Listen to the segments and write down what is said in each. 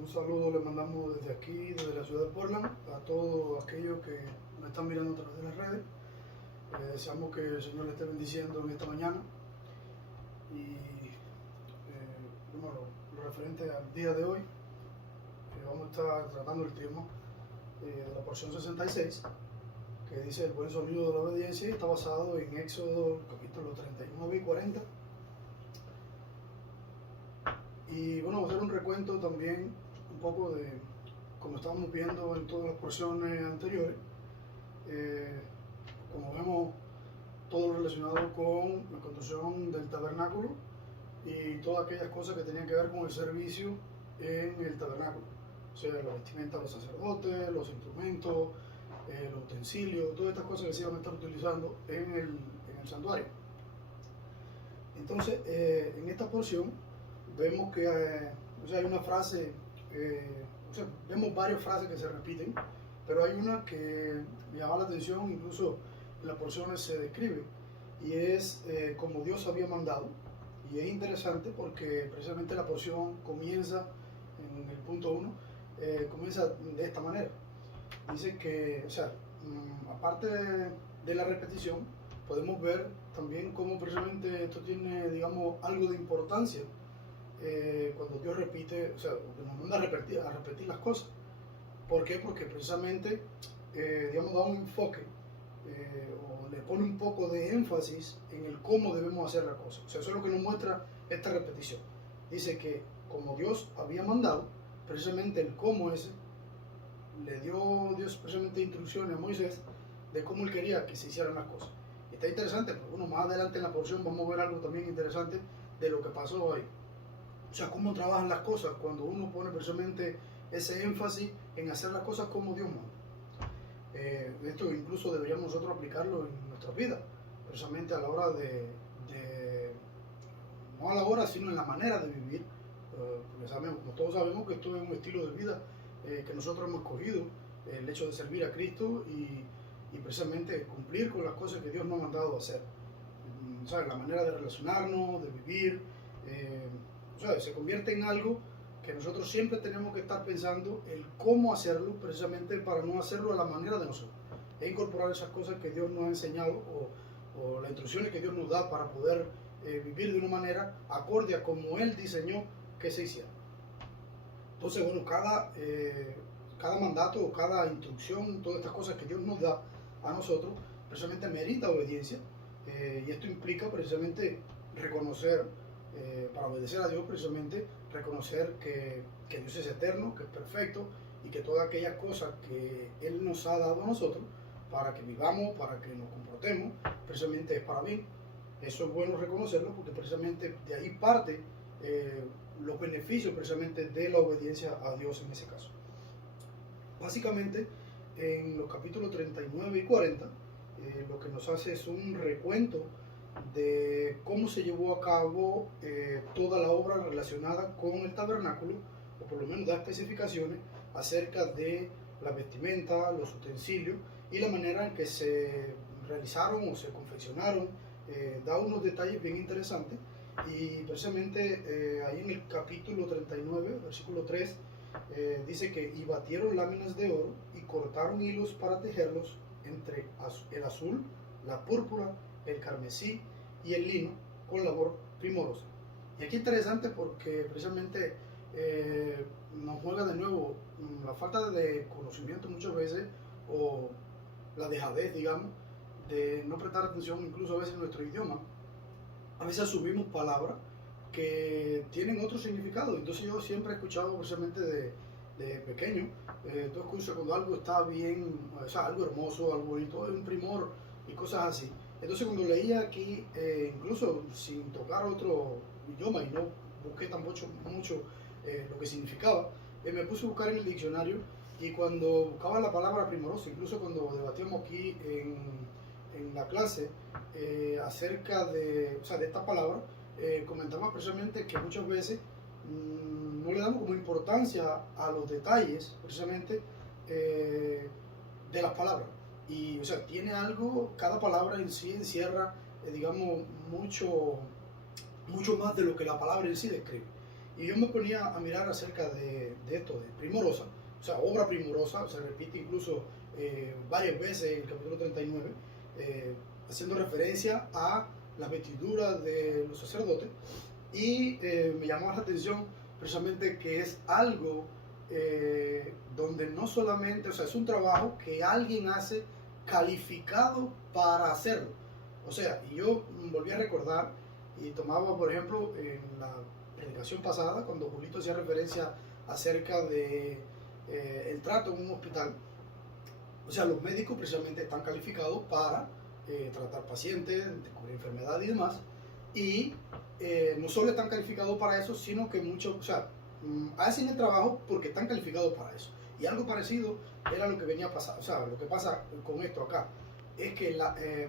Un saludo le mandamos desde aquí, desde la ciudad de Portland, a todos aquellos que nos están mirando a través de las redes. Deseamos que el Señor le esté bendiciendo en esta mañana. Y bueno, lo referente al día de hoy, vamos a estar tratando el tema de la porción 66, que dice el buen sonido de la obediencia, y está basado en Éxodo capítulo 39 y 40. Y bueno, vamos a hacer un recuento también un poco de, como estábamos viendo en todas las porciones anteriores, como vemos, todo lo relacionado con la construcción del tabernáculo y todas aquellas cosas que tenían que ver con el servicio en el tabernáculo. O sea, la vestimenta de los sacerdotes, los instrumentos, los utensilios, todas estas cosas que se iban a estar utilizando en el santuario. Entonces, en esta porción vemos que hay una frase, vemos varias frases que se repiten, pero hay una que me llama la atención, incluso en las porciones se describe, y es como Dios había mandado. Y es interesante porque precisamente la porción comienza en el punto 1, comienza de esta manera. Dice que, aparte de la repetición, podemos ver también cómo precisamente esto tiene, digamos, algo de importancia cuando Dios repite, nos manda a repetir las cosas. ¿Por qué? Porque precisamente, digamos, da un enfoque o le pone un poco de énfasis en el cómo debemos hacer las cosas. Eso es lo que nos muestra esta repetición. Dice que como Dios había mandado, precisamente el cómo ese, le dio Dios precisamente instrucciones a Moisés de cómo él quería que se hicieran las cosas. Y está interesante, porque bueno, más adelante en la porción vamos a ver algo también interesante de lo que pasó ahí. O sea, cómo trabajan las cosas cuando uno pone precisamente ese énfasis en hacer las cosas como Dios manda. Esto incluso deberíamos nosotros aplicarlo en nuestras vidas, precisamente a la hora no a la hora, sino en la manera de vivir. Porque sabemos, como todos sabemos, que esto es un estilo de vida que nosotros hemos escogido, el hecho de servir a Cristo y precisamente cumplir con las cosas que Dios nos ha mandado a hacer. La manera de relacionarnos, de vivir, se convierte en algo que nosotros siempre tenemos que estar pensando el cómo hacerlo, precisamente para no hacerlo a la manera de nosotros. E incorporar esas cosas que Dios nos ha enseñado o las instrucciones que Dios nos da para poder vivir de una manera acorde a como Él diseñó que se hiciera. Entonces, bueno, cada mandato o cada instrucción, todas estas cosas que Dios nos da a nosotros, precisamente merita obediencia, y esto implica precisamente reconocer, para obedecer a Dios, precisamente reconocer que Dios es eterno, que es perfecto, y que todas aquellas cosas que Él nos ha dado a nosotros para que vivamos, para que nos comportemos, precisamente es para bien. Eso es bueno reconocerlo porque precisamente de ahí parte los beneficios precisamente de la obediencia a Dios en ese caso. Básicamente, en los capítulos 39 y 40, lo que nos hace es un recuento de cómo se llevó a cabo toda la obra relacionada con el tabernáculo, o por lo menos da especificaciones acerca de la vestimenta, los utensilios y la manera en que se realizaron o se confeccionaron. Da unos detalles bien interesantes y precisamente ahí en el capítulo 39, versículo 3, dice que y batieron láminas de oro y cortaron hilos para tejerlos entre el azul, la púrpura, el carmesí y el lino con labor primorosa. Y aquí es interesante porque precisamente nos juega de nuevo la falta de conocimiento muchas veces, o la dejadez, digamos, de no prestar atención incluso a veces en nuestro idioma. A veces asumimos palabras que tienen otro significado. Entonces yo siempre he escuchado precisamente de pequeño, tú escuchas cuando algo está bien, algo hermoso, algo bonito, es un primor y cosas así. Entonces cuando leía aquí, incluso sin tocar otro idioma y no busqué tampoco mucho lo que significaba, me puse a buscar en el diccionario, y cuando buscaba la palabra primoroso, incluso cuando debatíamos aquí en la clase acerca de esta palabra, comentaba precisamente que muchas veces no le damos como importancia a los detalles precisamente de las palabras. Y tiene algo, cada palabra en sí encierra, digamos, mucho más de lo que la palabra en sí describe. Y yo me ponía a mirar acerca de esto, de primorosa, o sea, obra primorosa, se repite incluso varias veces en el capítulo 39, haciendo referencia a las vestiduras de los sacerdotes. Y me llamó la atención precisamente que es algo donde no solamente, o sea, es un trabajo que alguien hace calificado para hacerlo. O sea, y yo volví a recordar y tomaba, por ejemplo, en la predicación pasada, cuando Julito hacía referencia acerca de el trato en un hospital. O sea, los médicos precisamente están calificados para tratar pacientes, descubrir enfermedades y demás. Y no solo están calificados para eso, sino que muchos, o sea, hacen el trabajo porque están calificados para eso. Y algo parecido era lo que venía a pasar. O sea, lo que pasa con esto acá es que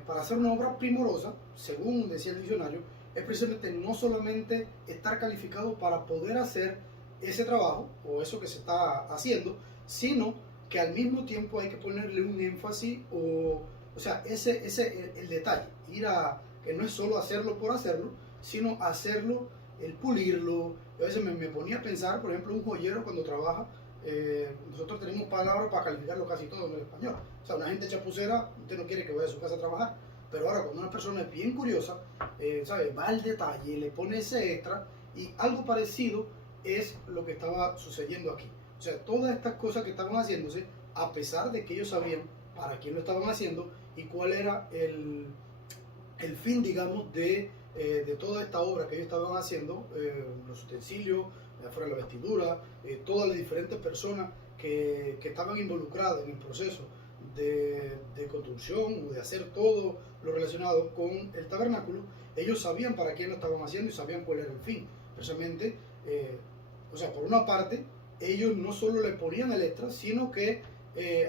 para hacer una obra primorosa, según decía el diccionario, es precisamente no solamente estar calificado para poder hacer ese trabajo o eso que se está haciendo, sino que al mismo tiempo hay que ponerle un énfasis o sea, el detalle, que no es solo hacerlo por hacerlo, sino hacerlo, el pulirlo. A veces me ponía a pensar, por ejemplo, un joyero cuando trabaja, nosotros tenemos palabras para calificarlo casi todo en el español. O sea, una gente chapucera, usted no quiere que vaya a su casa a trabajar, pero ahora cuando una persona es bien curiosa, ¿sabe? Va al detalle, le pone ese extra, y algo parecido es lo que estaba sucediendo aquí. O sea, todas estas cosas que estaban haciéndose, a pesar de que ellos sabían para quién lo estaban haciendo y cuál era el fin, digamos, de toda esta obra que ellos estaban haciendo, los utensilios, afuera la vestidura, todas las diferentes personas que estaban involucradas en el proceso de construcción o de hacer todo lo relacionado con el tabernáculo. Ellos sabían para quién lo estaban haciendo y sabían cuál era el fin. Precisamente, o sea, por una parte, ellos no solo le ponían el extra, sino que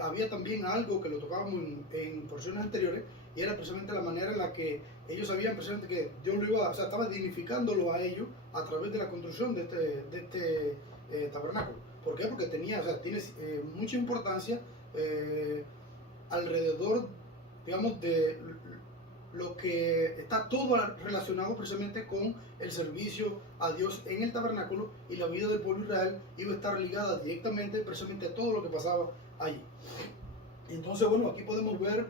había también algo que lo tocábamos en porciones anteriores, y era precisamente la manera en la que ellos sabían precisamente que Dios lo iba, o sea, estaba dignificándolo a ellos a través de la construcción de este tabernáculo. ¿Por qué? Porque tenía, o sea, tiene mucha importancia alrededor, digamos, de lo que está todo relacionado precisamente con el servicio a Dios en el tabernáculo, y la vida del pueblo de Israel iba a estar ligada directamente precisamente a todo lo que pasaba allí. Entonces, bueno, aquí podemos ver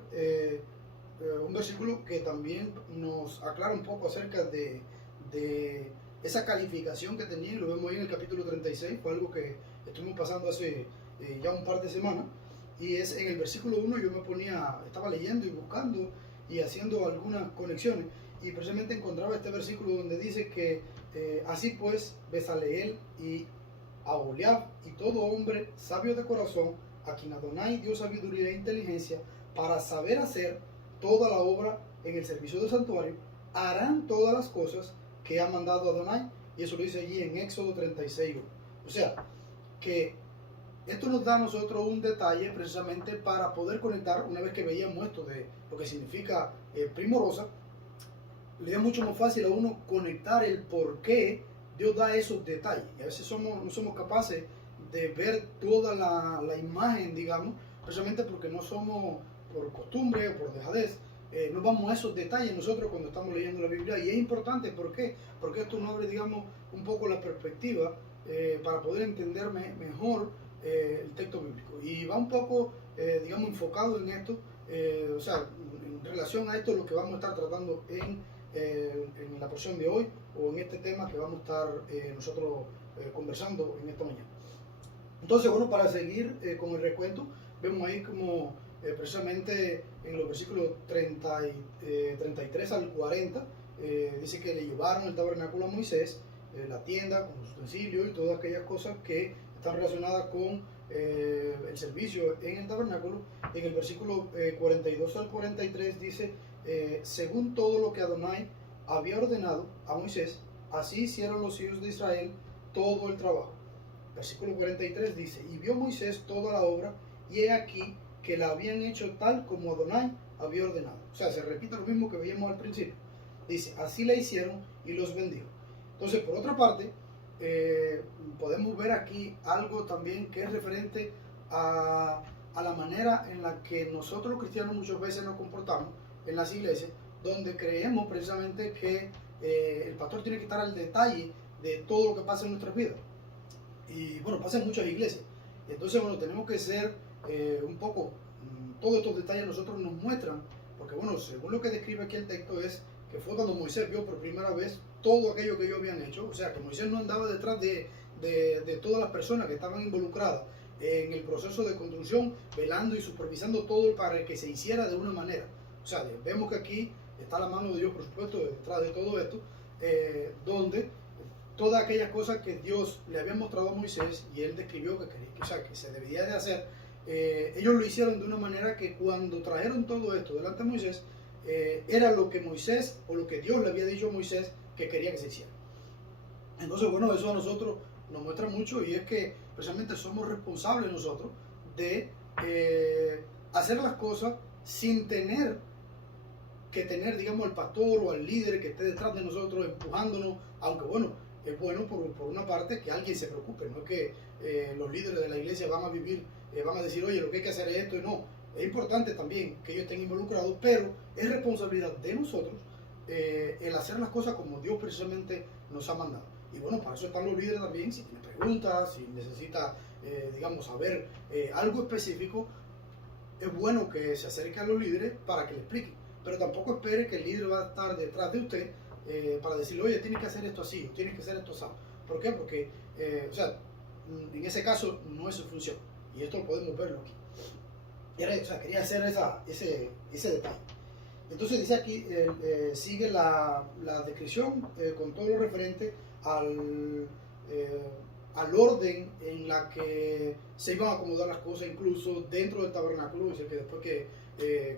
un versículo que también nos aclara un poco acerca de esa calificación que tenía, y lo vemos ahí en el capítulo 36, fue algo que estuvimos pasando hace ya un par de semanas, y es en el versículo 1. Yo estaba leyendo y buscando y haciendo algunas conexiones, y precisamente encontraba este versículo donde dice que así pues Bezaleel y Aholiab y todo hombre sabio de corazón, a quien Adonai dio sabiduría e inteligencia para saber hacer toda la obra en el servicio del santuario, harán todas las cosas que ha mandado Adonai. Y eso lo dice allí en Éxodo 36:1. O sea, que esto nos da a nosotros un detalle precisamente para poder conectar. Una vez que veíamos esto de lo que significa primorosa, le es mucho más fácil a uno conectar el por qué Dios da esos detalles. Y a veces no somos capaces de ver toda la imagen, digamos, precisamente porque no somos, por costumbre o por dejadez, no vamos a esos detalles nosotros cuando estamos leyendo la Biblia. Y es importante, ¿por qué? Porque esto nos abre, digamos, un poco la perspectiva para poder entender mejor el texto bíblico. Y va un poco, digamos, enfocado en esto, o sea, en relación a esto, lo que vamos a estar tratando en la porción de hoy, o en este tema que vamos a estar nosotros conversando en esta mañana. Entonces, bueno, para seguir con el recuento, vemos ahí como precisamente en los versículos 33 al 40, dice que le llevaron el tabernáculo a Moisés, la tienda con los utensilios y todas aquellas cosas que están relacionadas con el servicio en el tabernáculo. En el versículo 42 al 43 dice, según todo lo que Adonai había ordenado a Moisés, así hicieron los hijos de Israel todo el trabajo. Versículo 43 dice, y vio Moisés toda la obra, y he aquí que la habían hecho tal como Adonai había ordenado. O sea, se repite lo mismo que veíamos al principio. Dice, así la hicieron y los bendijo. Entonces, por otra parte, podemos ver aquí algo también que es referente a la manera en la que nosotros los cristianos muchas veces nos comportamos en las iglesias, donde creemos precisamente que el pastor tiene que estar al detalle de todo lo que pasa en nuestras vidas. Y bueno, pasa en muchas iglesias. Entonces, bueno, tenemos que ser un poco, todos estos detalles nosotros nos muestran, porque bueno, según lo que describe aquí el texto es que fue cuando Moisés vio por primera vez todo aquello que ellos habían hecho, o sea, que Moisés no andaba detrás de todas las personas que estaban involucradas en el proceso de construcción, velando y supervisando todo para que se hiciera de una manera. O sea, vemos que aquí está la mano de Dios, por supuesto, detrás de todo esto, donde todas aquellas cosas que Dios le había mostrado a Moisés y él describió que quería, o sea, que se debía de hacer, ellos lo hicieron de una manera que cuando trajeron todo esto delante de Moisés, era lo que Moisés o lo que Dios le había dicho a Moisés que quería que se hiciera. Entonces, bueno, eso a nosotros nos muestra mucho, y es que precisamente somos responsables nosotros de hacer las cosas sin tener que tener, digamos, al pastor o al líder que esté detrás de nosotros empujándonos, aunque bueno, es bueno por una parte que alguien se preocupe, no es que los líderes de la iglesia van a vivir, van a decir, oye, lo que hay que hacer es esto, y no, es importante también que ellos estén involucrados, pero es responsabilidad de nosotros el hacer las cosas como Dios precisamente nos ha mandado. Y bueno, para eso están los líderes también. Si tiene preguntas, si necesita, digamos, saber algo específico, es bueno que se acerque a los líderes para que le expliquen. Pero tampoco espere que el líder va a estar detrás de usted para decirle, oye, tienes que hacer esto así, o tienes que hacer esto así. ¿Por qué? Porque, o sea, en ese caso no es su función. Y esto lo podemos verlo aquí. O sea, quería hacer ese detalle. Entonces dice aquí, sigue la descripción con todo lo referente al orden en la que se iban a acomodar las cosas, incluso dentro del tabernáculo. Dice que después que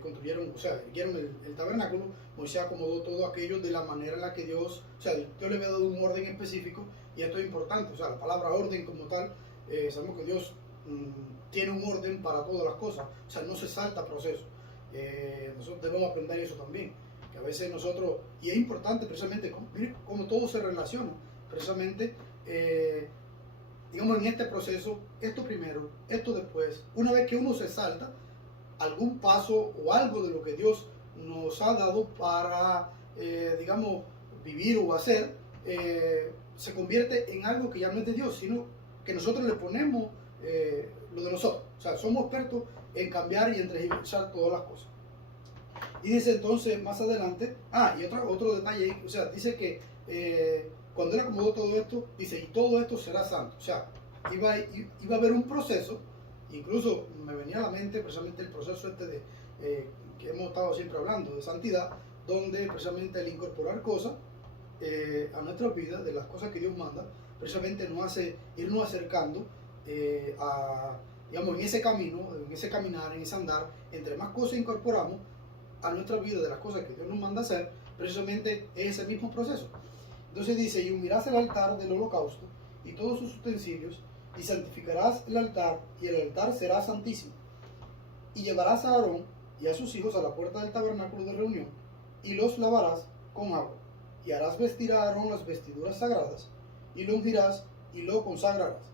construyeron, o sea, erguieron el tabernáculo, Moisés acomodó todo aquello de la manera en la que Dios, o sea, Dios le había dado un orden específico, y esto es importante. O sea, la palabra orden como tal, sabemos que Dios tiene un orden para todas las cosas, o sea, no se salta proceso. Nosotros debemos aprender eso también, que a veces nosotros, y es importante precisamente como todo se relaciona, precisamente, digamos, en este proceso, esto primero, esto después. Una vez que uno se salta algún paso o algo de lo que Dios nos ha dado para, digamos, vivir o hacer, se convierte en algo que ya no es de Dios, sino que nosotros le ponemos lo de nosotros. O sea, somos expertos en cambiar y en tergiversar todas las cosas. Y dice entonces más adelante, y otro detalle, o sea, dice que cuando él acomodó todo esto, dice, y todo esto será santo. O sea, iba a haber un proceso, incluso me venía a la mente precisamente el proceso que hemos estado siempre hablando, de santidad, donde precisamente el incorporar cosas a nuestras vidas, de las cosas que Dios manda, precisamente nos hace irnos acercando digamos, en ese camino, en ese caminar, en ese andar. Entre más cosas incorporamos a nuestra vida de las cosas que Dios nos manda hacer, precisamente es ese mismo proceso. Entonces dice, y unirás el altar del holocausto y todos sus utensilios, y santificarás el altar, y el altar será santísimo. Y llevarás a Aarón y a sus hijos a la puerta del tabernáculo de reunión, y los lavarás con agua, y harás vestir a Aarón las vestiduras sagradas, y lo ungirás y lo consagrarás,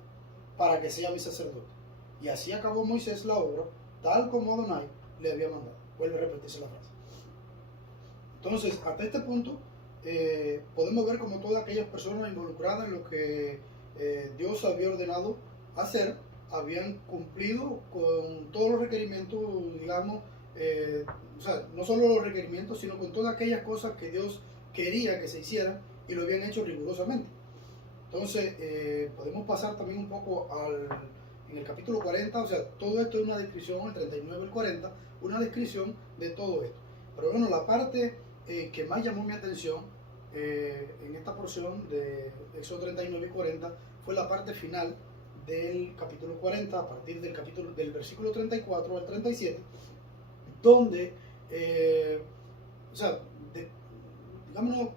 para que sea mi sacerdote. Y así acabó Moisés la obra, tal como Adonai le había mandado. Vuelve a repetirse la frase. Entonces, hasta este punto, podemos ver como todas aquellas personas involucradas en lo que Dios había ordenado hacer, habían cumplido con todos los requerimientos, digamos, o sea, no solo los requerimientos, sino con todas aquellas cosas que Dios quería que se hicieran, y lo habían hecho rigurosamente. Entonces, podemos pasar también un poco en el capítulo 40, o sea, todo esto es una descripción, el 39 al 40, una descripción de todo esto. Pero bueno, la parte que más llamó mi atención en esta porción de Éxodo 39 y 40 fue la parte final del capítulo 40, a partir del versículo 34 al 37, donde, o sea, digamos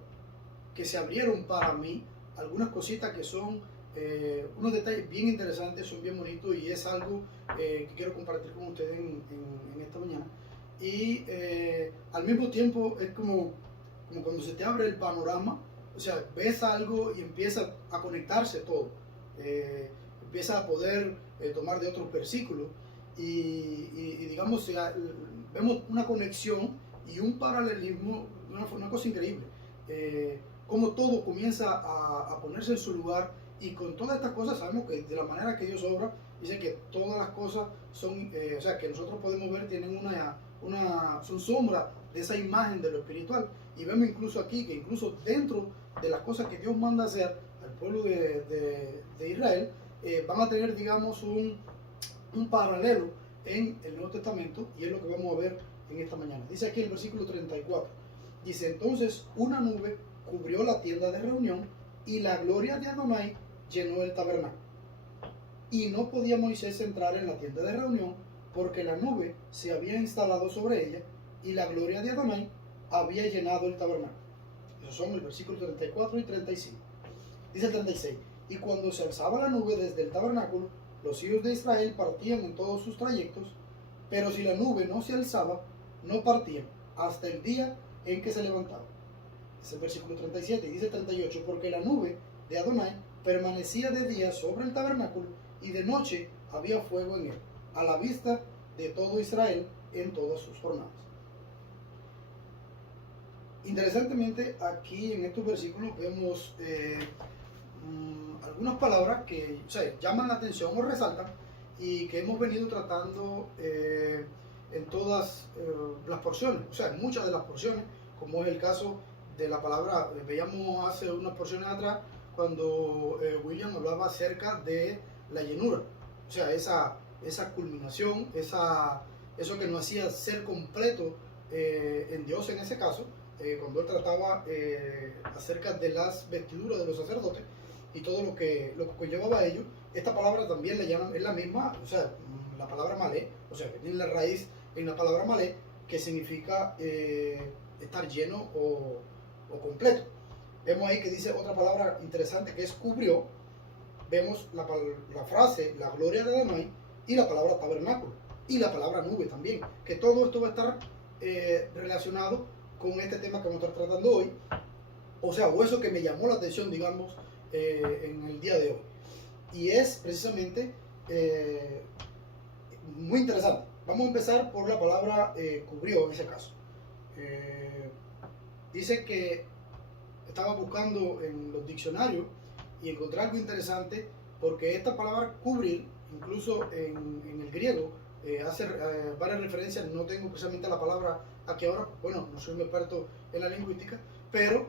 que se abrieron para mí algunas cositas que son unos detalles bien interesantes, son bien bonitos, y es algo que quiero compartir con ustedes en esta mañana. Y al mismo tiempo es como cuando se te abre el panorama, o sea, ves algo y empieza a conectarse todo, empieza a poder tomar de otros versículos, y digamos, vemos una conexión y un paralelismo, una cosa increíble. cómo todo comienza a ponerse en su lugar, y con todas estas cosas sabemos que de la manera que Dios obra, dice que todas las cosas son, o sea, que nosotros podemos ver, tienen son sombra de esa imagen de lo espiritual. Y vemos incluso aquí que incluso dentro de las cosas que Dios manda hacer al pueblo de Israel, van a tener, digamos, un paralelo en el Nuevo Testamento, y es lo que vamos a ver en esta mañana. Dice aquí el versículo 34, dice: entonces una nube cubrió la tienda de reunión, y la gloria de Adonai llenó el tabernáculo. Y no podía Moisés entrar en la tienda de reunión, porque la nube se había instalado sobre ella, y la gloria de Adonai había llenado el tabernáculo. Esos son el versículo 34 y 35. Dice el 36: y cuando se alzaba la nube desde el tabernáculo, los hijos de Israel partían en todos sus trayectos, pero si la nube no se alzaba, no partían hasta el día en que se levantaba. Es el versículo 37. Y dice el 38: porque la nube de Adonai permanecía de día sobre el tabernáculo, y de noche había fuego en él, a la vista de todo Israel en todas sus jornadas. Interesantemente, aquí en estos versículos vemos algunas palabras que, o sea, llaman la atención o resaltan, y que hemos venido tratando en todas las porciones, o sea, en muchas de las porciones, como es el caso de la palabra. Veíamos hace unas porciones atrás cuando William hablaba acerca de la llenura, o sea, esa culminación, eso que nos hacía ser completo en Dios en ese caso, cuando él trataba acerca de las vestiduras de los sacerdotes y todo lo que conllevaba a ello. Esta palabra también le llaman, es la misma, o sea, la palabra malé, o sea, que tiene la raíz en la palabra malé, que significa estar lleno o completo. Vemos ahí que dice otra palabra interesante, que es cubrió. Vemos la frase, la gloria de Adonai, y la palabra tabernáculo, y la palabra nube también, que todo esto va a estar relacionado con este tema que vamos a estar tratando hoy, o sea, o eso que me llamó la atención, digamos, en el día de hoy. Y es precisamente muy interesante. Vamos a empezar por la palabra cubrió en ese caso. Dice que estaba buscando en los diccionarios y encontré algo interesante, porque esta palabra cubrir, incluso en el griego, hace varias referencias. No tengo precisamente la palabra aquí ahora, bueno, no soy un experto en la lingüística, pero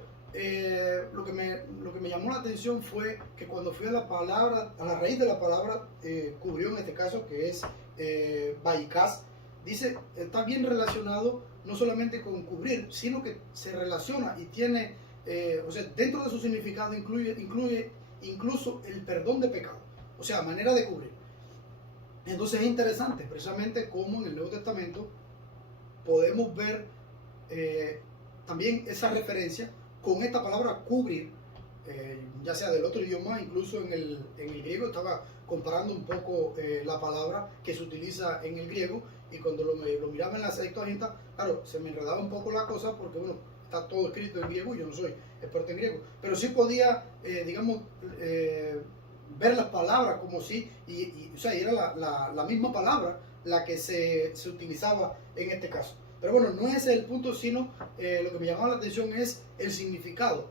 lo que me llamó la atención fue que cuando fui a la raíz de la palabra cubrió, en este caso, que es baikás, dice, está bien relacionado no solamente con cubrir, sino que se relaciona y tiene, o sea, dentro de su significado incluye incluso el perdón de pecado, o sea, manera de cubrir. Entonces es interesante precisamente cómo en el Nuevo Testamento podemos ver también esa referencia con esta palabra cubrir, ya sea del otro idioma. Incluso en el griego estaba comparando un poco la palabra que se utiliza en el griego, y cuando lo miraba en la Septuaginta, claro, se me enredaba un poco la cosa, porque bueno, está todo escrito en griego y yo no soy experto en griego, pero sí podía, digamos, ver las palabras como si, o sea, era la misma palabra la que se utilizaba en este caso. Pero bueno, no es el punto, sino lo que me llamaba la atención es el significado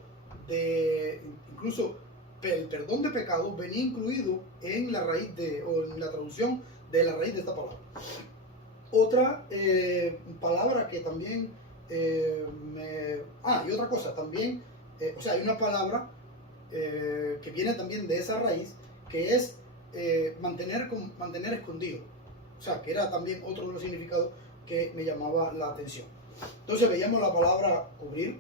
de, incluso el perdón de pecado venía incluido en la raíz o en la traducción de la raíz de esta palabra. Otra palabra que también y otra cosa también, o sea, hay una palabra que viene también de esa raíz, que es mantener escondido, o sea, que era también otro de los significados que me llamaba la atención. Entonces veíamos la palabra cubrir,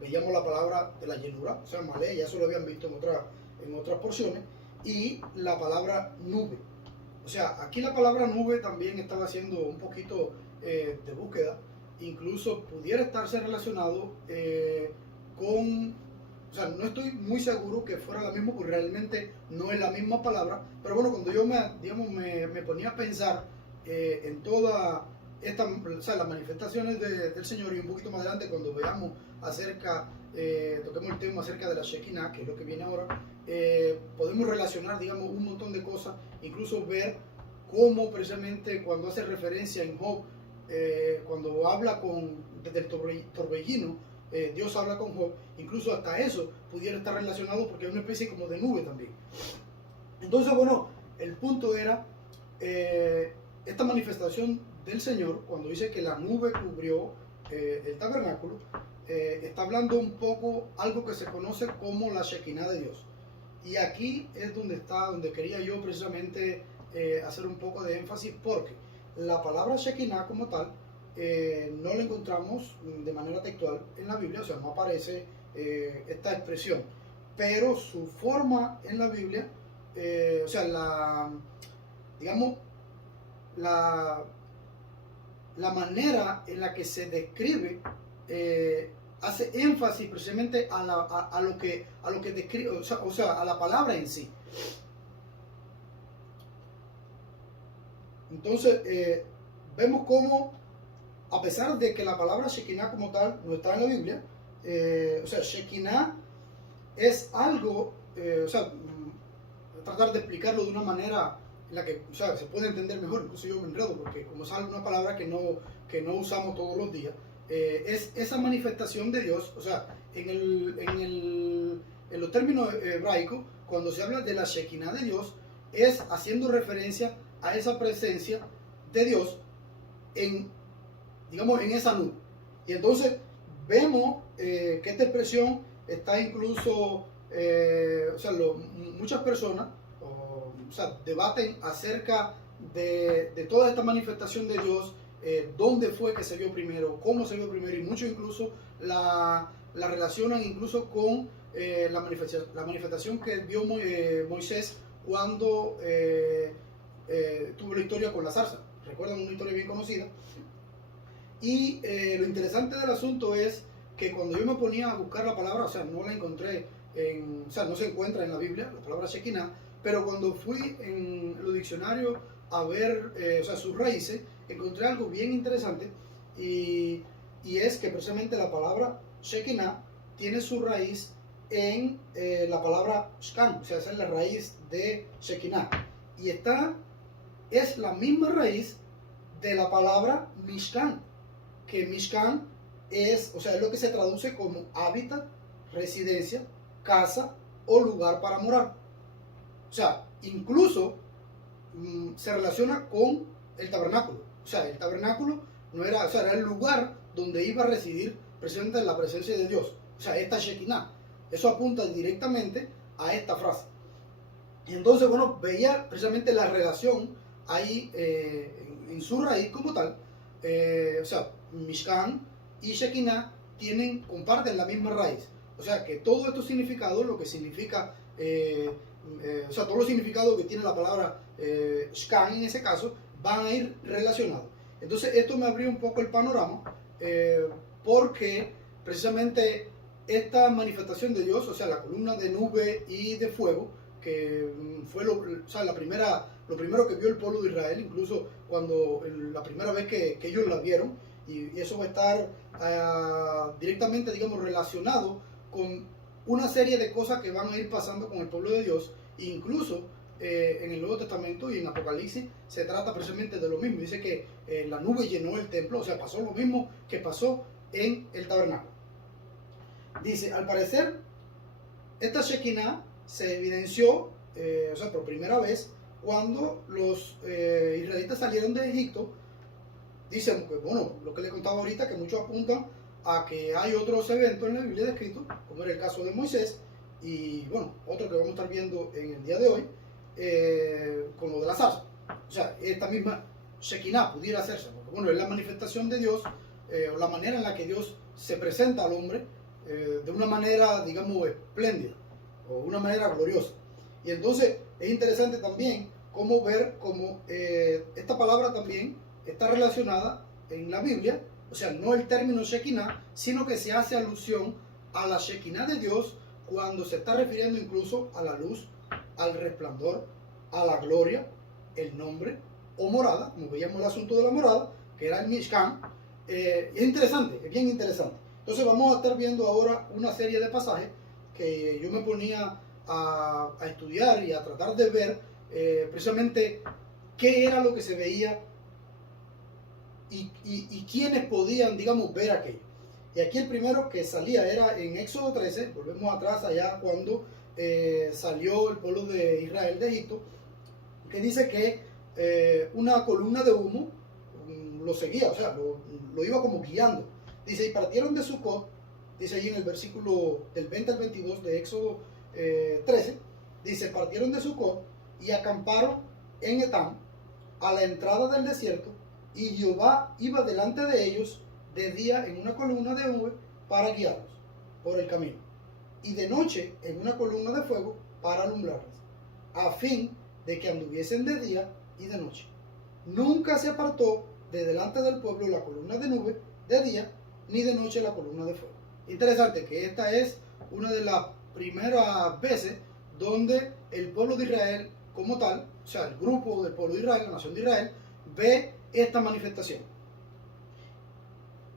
veíamos la palabra de la llenura, o sea, malé, ya eso lo habían visto en otras porciones, y la palabra nube. O sea, aquí la palabra nube también estaba haciendo un poquito de búsqueda, incluso pudiera estarse relacionado con, o sea, no estoy muy seguro que fuera la misma, porque realmente no es la misma palabra, pero bueno, cuando yo me ponía a pensar en toda esta, o sea, las manifestaciones del Señor, y un poquito más adelante cuando veamos toquemos el tema acerca de la Shekinah, que es lo que viene ahora, podemos relacionar, digamos, un montón de cosas, incluso ver cómo precisamente cuando hace referencia en Job, cuando habla desde el torbellino, Dios habla con Job, incluso hasta eso pudiera estar relacionado porque es una especie como de nube también. Entonces, bueno, el punto era esta manifestación del Señor, cuando dice que la nube cubrió el tabernáculo, está hablando un poco algo que se conoce como la Shekinah de Dios. Y aquí es donde quería yo precisamente hacer un poco de énfasis, porque la palabra Shekinah como tal no la encontramos de manera textual en la Biblia, o sea, no aparece esta expresión, pero su forma en la Biblia, o sea, digamos, la manera en la que se describe hace énfasis precisamente a lo que describe, o sea, a la palabra en sí. Entonces, vemos cómo, a pesar de que la palabra Shekinah como tal no está en la Biblia, o sea, Shekinah es algo, o sea, tratar de explicarlo de una manera en la que, o sea, se puede entender mejor, incluso yo me enredo, porque como es una palabra que no usamos todos los días, es esa manifestación de Dios, o sea, en los términos hebraicos, cuando se habla de la Shekinah de Dios, es haciendo referencia a esa presencia de Dios digamos, en esa nube. Y entonces vemos que esta expresión está incluso, o sea, muchas personas, o sea, debaten acerca de toda esta manifestación de Dios, dónde fue que se vio primero, cómo se vio primero, y muchos incluso la relacionan incluso con la manifestación que vio Moisés cuando tuvo la historia con la zarza. Recuerdan una historia bien conocida. Y lo interesante del asunto es que cuando yo me ponía a buscar la palabra, o sea, no la encontré, o sea, no se encuentra en la Biblia, la palabra Shekinah, pero cuando fui en los diccionarios a ver, o sea, sus raíces, encontré algo bien interesante, y es que precisamente la palabra Shekinah tiene su raíz en la palabra Shkan, o sea, esa es la raíz de Shekinah, y es la misma raíz de la palabra Mishkan, que Mishkan es, o sea, es lo que se traduce como hábitat, residencia, casa o lugar para morar. O sea, incluso se relaciona con el tabernáculo. O sea, el tabernáculo no era, o sea, era el lugar donde iba a residir precisamente la presencia de Dios. O sea, esta Shekinah. Eso apunta directamente a esta frase. Y entonces, bueno, veía precisamente la relación ahí en su raíz como tal. O sea, Mishkan y Shekinah comparten la misma raíz. O sea, que todo estos significados, lo que significa, o sea, todos los significados que tiene la palabra Shkan en ese caso, van a ir relacionados. Entonces, esto me abrió un poco el panorama, porque precisamente esta manifestación de Dios, o sea, la columna de nube y de fuego, que fue o sea, lo primero que vio el pueblo de Israel, incluso cuando la primera vez que ellos la vieron, y eso va a estar directamente, digamos, relacionado con una serie de cosas que van a ir pasando con el pueblo de Dios, e incluso en el Nuevo Testamento y en Apocalipsis se trata precisamente de lo mismo. Dice que la nube llenó el templo, o sea, pasó lo mismo que pasó en el tabernáculo. Dice, al parecer, esta Shekinah se evidenció, o sea, por primera vez cuando los israelitas salieron de Egipto. Dicen que, bueno, lo que les contaba ahorita, que muchos apuntan a que hay otros eventos en la Biblia descritos, como era el caso de Moisés, y bueno, otro que vamos a estar viendo en el día de hoy, con lo de la zarza. O sea, esta misma Shekinah pudiera hacerse, porque bueno, es la manifestación de Dios, o la manera en la que Dios se presenta al hombre, de una manera, digamos, espléndida, o una manera gloriosa. Y entonces es interesante también cómo ver cómo esta palabra también está relacionada en la Biblia, o sea, no el término Shekinah, sino que se hace alusión a la Shekinah de Dios cuando se está refiriendo incluso a la luz, al resplandor, a la gloria, el nombre o morada, como veíamos el asunto de la morada, que era el Mishkan. Es interesante, es bien interesante. Entonces vamos a estar viendo ahora una serie de pasajes que yo me ponía a estudiar y a tratar de ver precisamente qué era lo que se veía y quiénes podían, digamos, ver aquello. Y aquí el primero que salía era en Éxodo 13, volvemos atrás allá cuando salió el pueblo de Israel de Egipto, que dice que una columna de humo lo seguía, o sea, lo iba como guiando. Dice, y partieron de Sucot, dice ahí en el versículo del 20 al 22 de Éxodo 13, dice, partieron de Sucot y acamparon en Etam, a la entrada del desierto, y Jehová iba delante de ellos de día en una columna de nube para guiarlos por el camino, y de noche en una columna de fuego para alumbrarles, a fin de que anduviesen de día y de noche. Nunca se apartó de delante del pueblo la columna de nube de día, ni de noche la columna de fuego. Interesante que esta es una de las primeras veces donde el pueblo de Israel como tal, o sea, el grupo del pueblo de Israel, la nación de Israel, ve esta manifestación.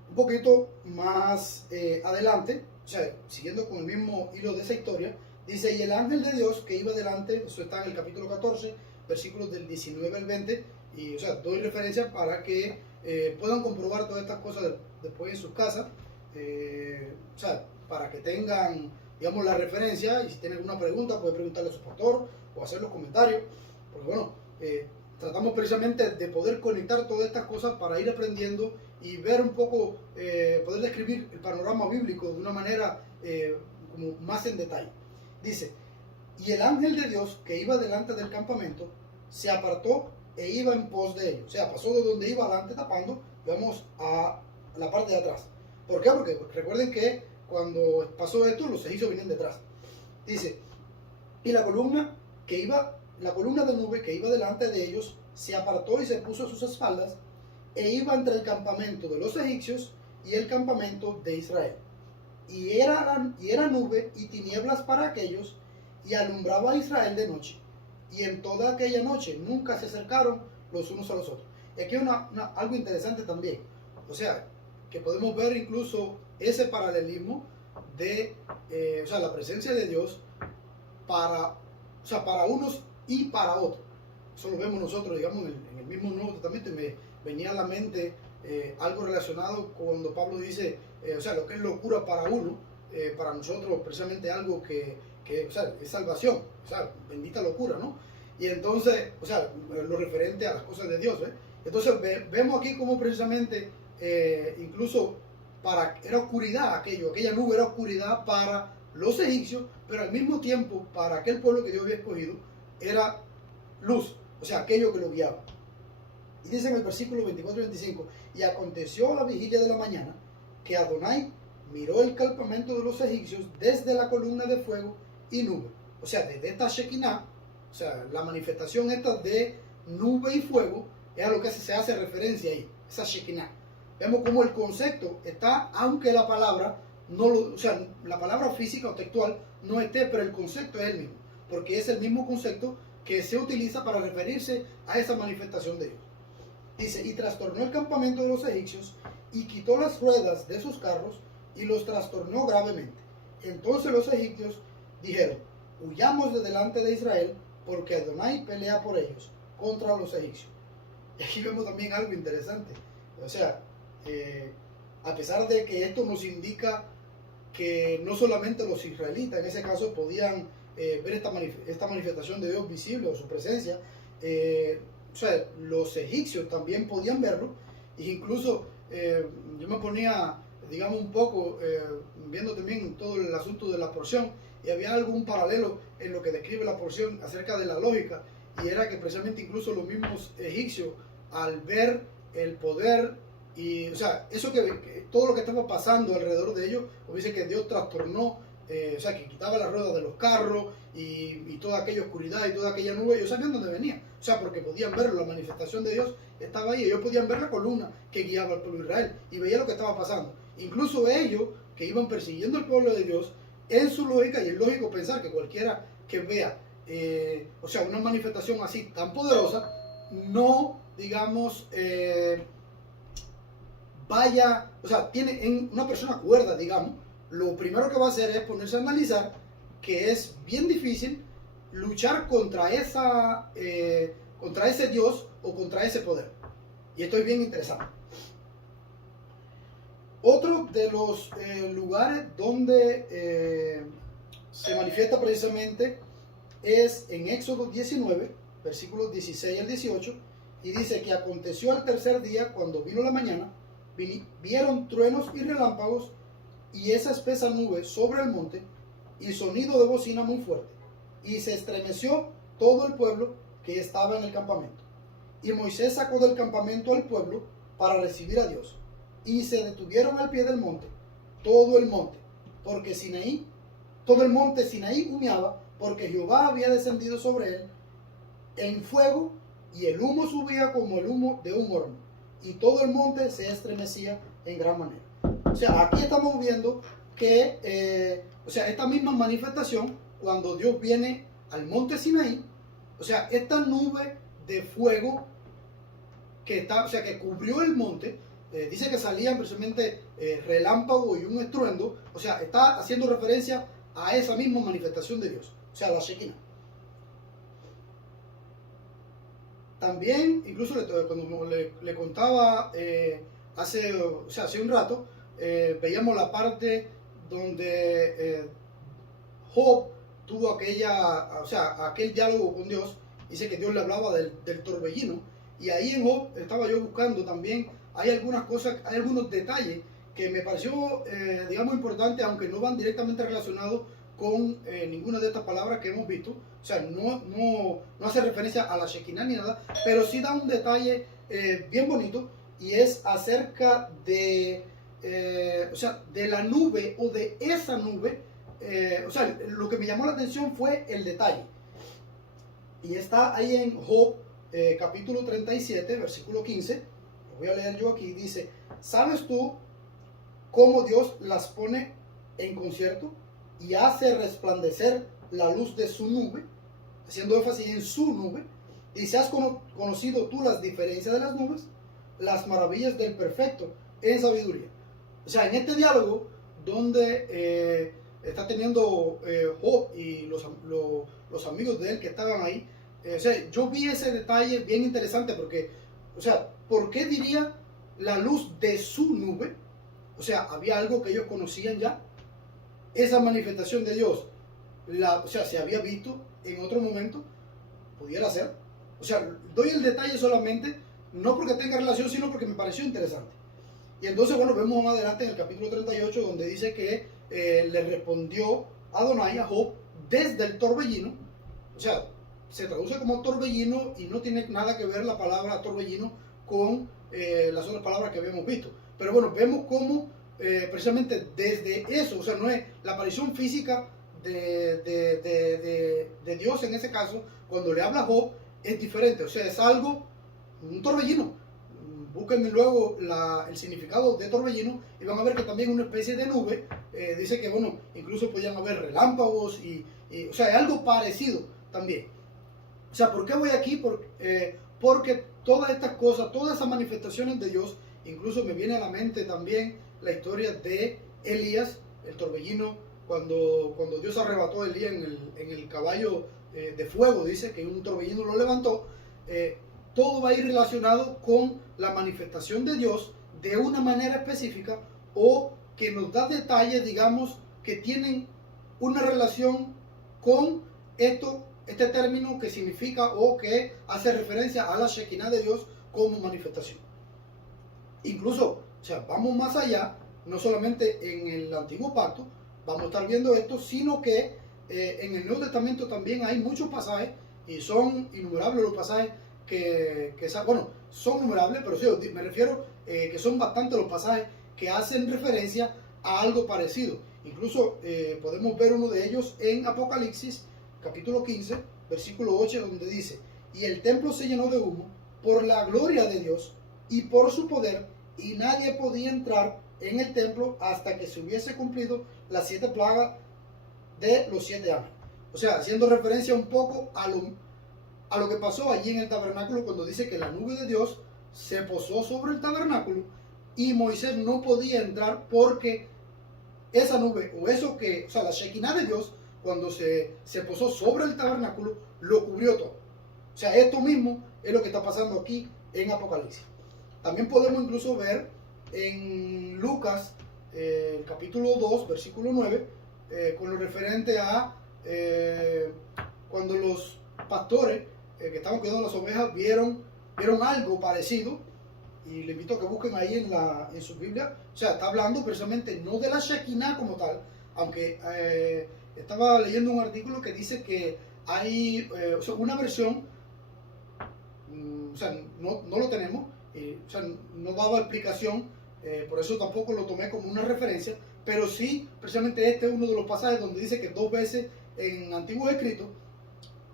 Un poquito más adelante, o sea, siguiendo con el mismo hilo de esa historia, dice, y el ángel de Dios que iba delante, eso está en el capítulo 14, versículos del 19 al 20, y o sea, doy referencia para que puedan comprobar todas estas cosas después en sus casas, o sea, para que tengan, digamos, la referencia, y si tienen alguna pregunta, pueden preguntarle a su pastor o hacer los comentarios, porque bueno, tratamos precisamente de poder conectar todas estas cosas para ir aprendiendo y ver un poco, poder describir el panorama bíblico de una manera como más en detalle. Dice, y el ángel de Dios que iba delante del campamento se apartó e iba en pos de ellos. O sea, pasó de donde iba adelante tapando, vamos a la parte de atrás. ¿Por qué? Porque recuerden que cuando pasó esto, los egipcios venían detrás. Dice, y la columna de nube que iba delante de ellos se apartó y se puso a sus espaldas e iba entre el campamento de los egipcios y el campamento de Israel. Y era nube y tinieblas para aquellos, y alumbraba a Israel de noche. Y en toda aquella noche nunca se acercaron los unos a los otros. Y aquí hay algo interesante también. O sea, que podemos ver incluso ese paralelismo de o sea, la presencia de Dios para unos y para otros. Eso lo vemos nosotros, digamos, en el mismo Nuevo Testamento. Me venía a la mente algo relacionado cuando Pablo dice, o sea, lo que es locura para uno, para nosotros precisamente algo que o sea, es salvación, o sea, bendita locura, ¿no? Y entonces, o sea, lo referente a las cosas de Dios, ¿eh? Entonces vemos aquí como precisamente, incluso era oscuridad aquella nube era oscuridad para los egipcios, pero al mismo tiempo para aquel pueblo que Dios había escogido era luz, o sea, aquello que lo guiaba. Y dice en el versículo 24 y 25, y aconteció a la vigilia de la mañana que Adonai miró el campamento de los egipcios desde la columna de fuego y nube. O sea, desde esta Shekinah, o sea, la manifestación esta de nube y fuego, es a lo que se hace referencia ahí, esa Shekinah. Vemos cómo el concepto está, aunque la palabra, o sea, la palabra física o textual no esté, pero el concepto es el mismo, porque es el mismo concepto que se utiliza para referirse a esa manifestación de Dios. Dice, y trastornó el campamento de los egipcios y quitó las ruedas de sus carros y los trastornó gravemente. Entonces los egipcios dijeron, huyamos de delante de Israel, porque Adonai pelea por ellos contra los egipcios. Y aquí vemos también algo interesante. O sea, a pesar de que esto nos indica que no solamente los israelitas en ese caso podían ver esta manifestación de Dios visible o su presencia, o sea, los egipcios también podían verlo, e incluso yo me ponía, digamos, un poco viendo también todo el asunto de la porción, y había algún paralelo en lo que describe la porción acerca de la lógica, y era que precisamente incluso los mismos egipcios, al ver el poder y, o sea, eso que todo lo que estaba pasando alrededor de ellos, o dice que Dios trastornó, o sea, que quitaba las ruedas de los carros y toda aquella oscuridad y toda aquella nube, ellos sabían dónde venía, o sea, porque podían verlo, la manifestación de Dios estaba ahí, ellos podían ver la columna que guiaba al pueblo de Israel y veía lo que estaba pasando. Incluso ellos que iban persiguiendo al pueblo de Dios, en su lógica, y es lógico pensar que cualquiera que vea, o sea, una manifestación así tan poderosa, no, digamos, vaya, o sea, tiene en una persona cuerda, digamos, lo primero que va a hacer es ponerse a analizar que es bien difícil luchar contra ese Dios o contra ese poder. Y esto es bien interesante. Otro de los lugares donde se manifiesta precisamente es en Éxodo 19, versículos 16 al 18, y dice que aconteció al tercer día, cuando vino la mañana, vieron truenos y relámpagos y esa espesa nube sobre el monte y sonido de bocina muy fuerte, y se estremeció todo el pueblo que estaba en el campamento. Y Moisés sacó del campamento al pueblo para recibir a Dios, y se detuvieron al pie del monte, todo el monte, porque Sinaí, todo el monte Sinaí humeaba, porque Jehová había descendido sobre él en fuego, y el humo subía como el humo de un horno, y todo el monte se estremecía en gran manera. O sea, aquí estamos viendo que, esta misma manifestación, cuando Dios viene al monte Sinaí, o sea, esta nube de fuego que cubrió el monte, dice que salían precisamente relámpagos y un estruendo, o sea, está haciendo referencia a esa misma manifestación de Dios, o sea, la Shekinah. También, incluso cuando le contaba hace un rato, veíamos la parte donde Job tuvo aquel diálogo con Dios. Dice que Dios le hablaba del torbellino, y ahí en Job estaba yo buscando también, hay algunas cosas, hay algunos detalles que me pareció, importante, aunque no van directamente relacionados con ninguna de estas palabras que hemos visto. O sea, no hace referencia a la Shekinah ni nada, pero sí da un detalle bien bonito, y es acerca de la nube, o de esa nube. Lo que me llamó la atención fue el detalle, y está ahí en Job capítulo 37, versículo 15. Lo voy a leer yo aquí. Dice: ¿sabes tú cómo Dios las pone en concierto y hace resplandecer la luz de su nube? Haciendo énfasis en su nube. Dice: ¿has conocido tú las diferencias de las nubes? Las maravillas del perfecto en sabiduría. O sea, en este diálogo donde está teniendo Job y los amigos de él que estaban ahí, yo vi ese detalle bien interesante, porque, ¿por qué diría la luz de su nube? O sea, había algo que ellos conocían ya. Esa manifestación de Dios, se había visto en otro momento, pudiera ser. O sea, doy el detalle solamente, no porque tenga relación, sino porque me pareció interesante. Y entonces, vemos más adelante en el capítulo 38, donde dice que le respondió Adonai a Job desde el torbellino. O sea, se traduce como torbellino, y no tiene nada que ver la palabra torbellino con las otras palabras que habíamos visto. Pero vemos cómo precisamente desde eso, no es la aparición física de Dios en ese caso, cuando le habla a Job, es diferente. O sea, es algo, un torbellino. Búsquenme luego el significado de torbellino, y van a ver que también una especie de nube. Dice que, incluso podían haber relámpagos, es algo parecido también. O sea, ¿por qué voy aquí? Porque todas estas cosas, todas esas manifestaciones de Dios, incluso me viene a la mente también la historia de Elías, el torbellino, cuando Dios arrebató a Elías en el caballo de fuego. Dice que un torbellino lo levantó. Todo va a ir relacionado con la manifestación de Dios de una manera específica, o que nos da detalles, digamos, que tienen una relación con este término que significa, o que hace referencia a la Shekinah de Dios como manifestación. Incluso, vamos más allá, no solamente en el Antiguo Pacto vamos a estar viendo esto, sino que en el Nuevo Testamento también hay muchos pasajes, y son innumerables los pasajes son innumerables, pero sí, me refiero que son bastantes los pasajes que hacen referencia a algo parecido. Incluso podemos ver uno de ellos en Apocalipsis capítulo 15, versículo 8, donde dice: y el templo se llenó de humo por la gloria de Dios y por su poder, y nadie podía entrar en el templo hasta que se hubiese cumplido las 7 plagas de los 7 años. O sea, haciendo referencia un poco a lo que pasó allí en el tabernáculo, cuando dice que la nube de Dios se posó sobre el tabernáculo, y Moisés no podía entrar porque esa nube, la Shekinah de Dios, cuando se posó sobre el tabernáculo, lo cubrió todo. O sea, esto mismo es lo que está pasando aquí en Apocalipsis. También podemos incluso ver en Lucas, capítulo 2, versículo 9, con lo referente a cuando los pastores que estaban cuidando las ovejas vieron algo parecido, y le invito a que busquen ahí en su Biblia. O sea, está hablando precisamente no de la Shekinah como tal, aunque estaba leyendo un artículo que dice que hay o sea, una versión, o sea, no lo tenemos, o sea, no daba explicación, por eso tampoco lo tomé como una referencia, pero sí, precisamente este es uno de los pasajes donde dice que 2 veces en antiguos escritos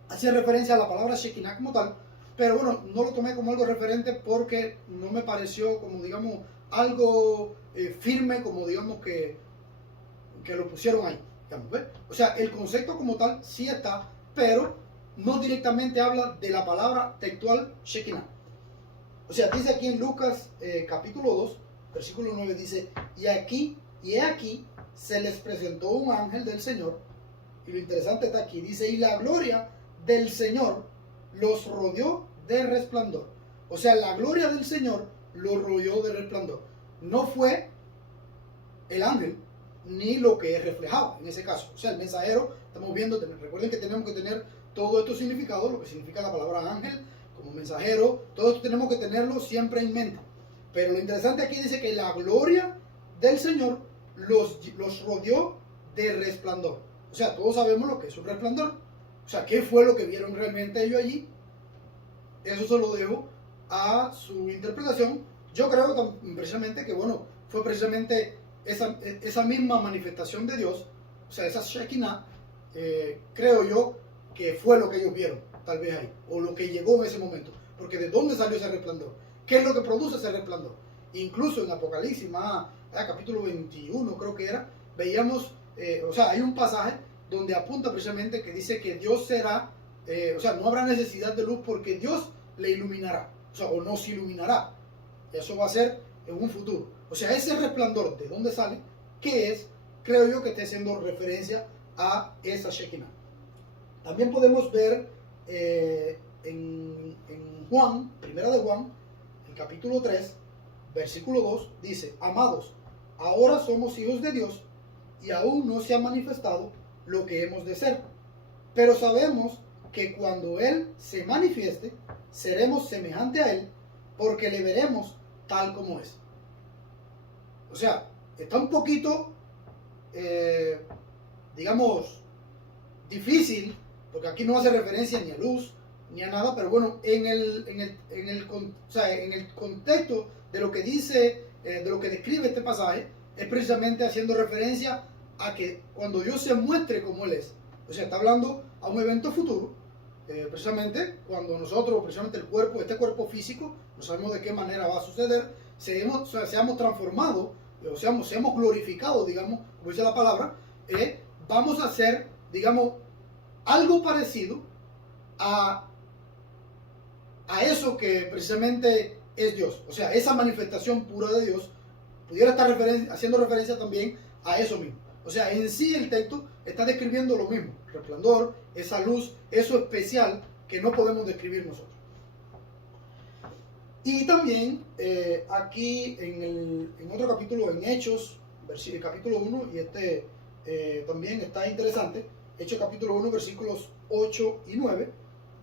hacía referencia a la palabra Shekinah como tal, pero bueno, no lo tomé como algo referente porque no me pareció como, digamos, algo firme, como digamos que lo pusieron ahí, digamos, ¿ves? O sea, el concepto como tal sí está, pero no directamente habla de la palabra textual Shekinah. O sea, dice aquí en Lucas capítulo 2, versículo 9, dice, y he aquí se les presentó un ángel del Señor, y lo interesante está aquí, dice, y la gloria del Señor los rodeó de resplandor. O sea, la gloria del Señor los rodeó de resplandor. No fue el ángel, ni lo que reflejaba en ese caso. O sea, el mensajero, estamos viendo, recuerden que tenemos que tener todo esto significado, lo que significa la palabra ángel, como mensajero, todo esto tenemos que tenerlo siempre en mente. Pero lo interesante aquí dice que la gloria del Señor los rodeó de resplandor. O sea, todos sabemos lo que es un resplandor. O sea, ¿qué fue lo que vieron realmente ellos allí? Eso se lo dejo a su interpretación. Yo creo precisamente que, bueno, fue precisamente esa misma manifestación de Dios, o sea, esa Shekinah, creo yo que fue lo que ellos vieron, tal vez ahí, o lo que llegó en ese momento. Porque ¿de dónde salió ese resplandor? ¿Qué es lo que produce ese resplandor? Incluso en Apocalipsis, capítulo 21 creo que era, veíamos, o sea, hay un pasaje donde apunta precisamente que dice que Dios será, o sea, no habrá necesidad de luz porque Dios le iluminará, o sea, o nos iluminará. Eso va a ser en un futuro. O sea, ese resplandor, ¿de dónde sale? ¿Qué es? Creo yo que está haciendo referencia a esa Shekinah. También podemos ver en Juan, primera de Juan, el capítulo 3, versículo 2, dice, amados, ahora somos hijos de Dios y aún no se ha manifestado lo que hemos de ser. Pero sabemos que cuando Él se manifieste, seremos semejante a Él, porque le veremos tal como es. O sea, está un poquito, digamos, difícil, porque aquí no hace referencia ni a luz, ni a nada, pero bueno, en el contexto de lo que dice, de lo que describe este pasaje, es precisamente haciendo referencia a que cuando Dios se muestre como Él es, o sea, está hablando a un evento futuro, precisamente cuando nosotros, precisamente este cuerpo físico, no sabemos de qué manera va a suceder, seamos transformados, o seamos glorificados, digamos, como dice la palabra, vamos a hacer, digamos, algo parecido a eso que precisamente es Dios. O sea, esa manifestación pura de Dios pudiera estar haciendo referencia también a eso mismo. O sea, en sí el texto está describiendo lo mismo, resplandor, esa luz, eso especial que no podemos describir nosotros. Y también aquí en otro capítulo, en Hechos, capítulo 1, y también está interesante, Hechos capítulo 1, versículos 8 y 9,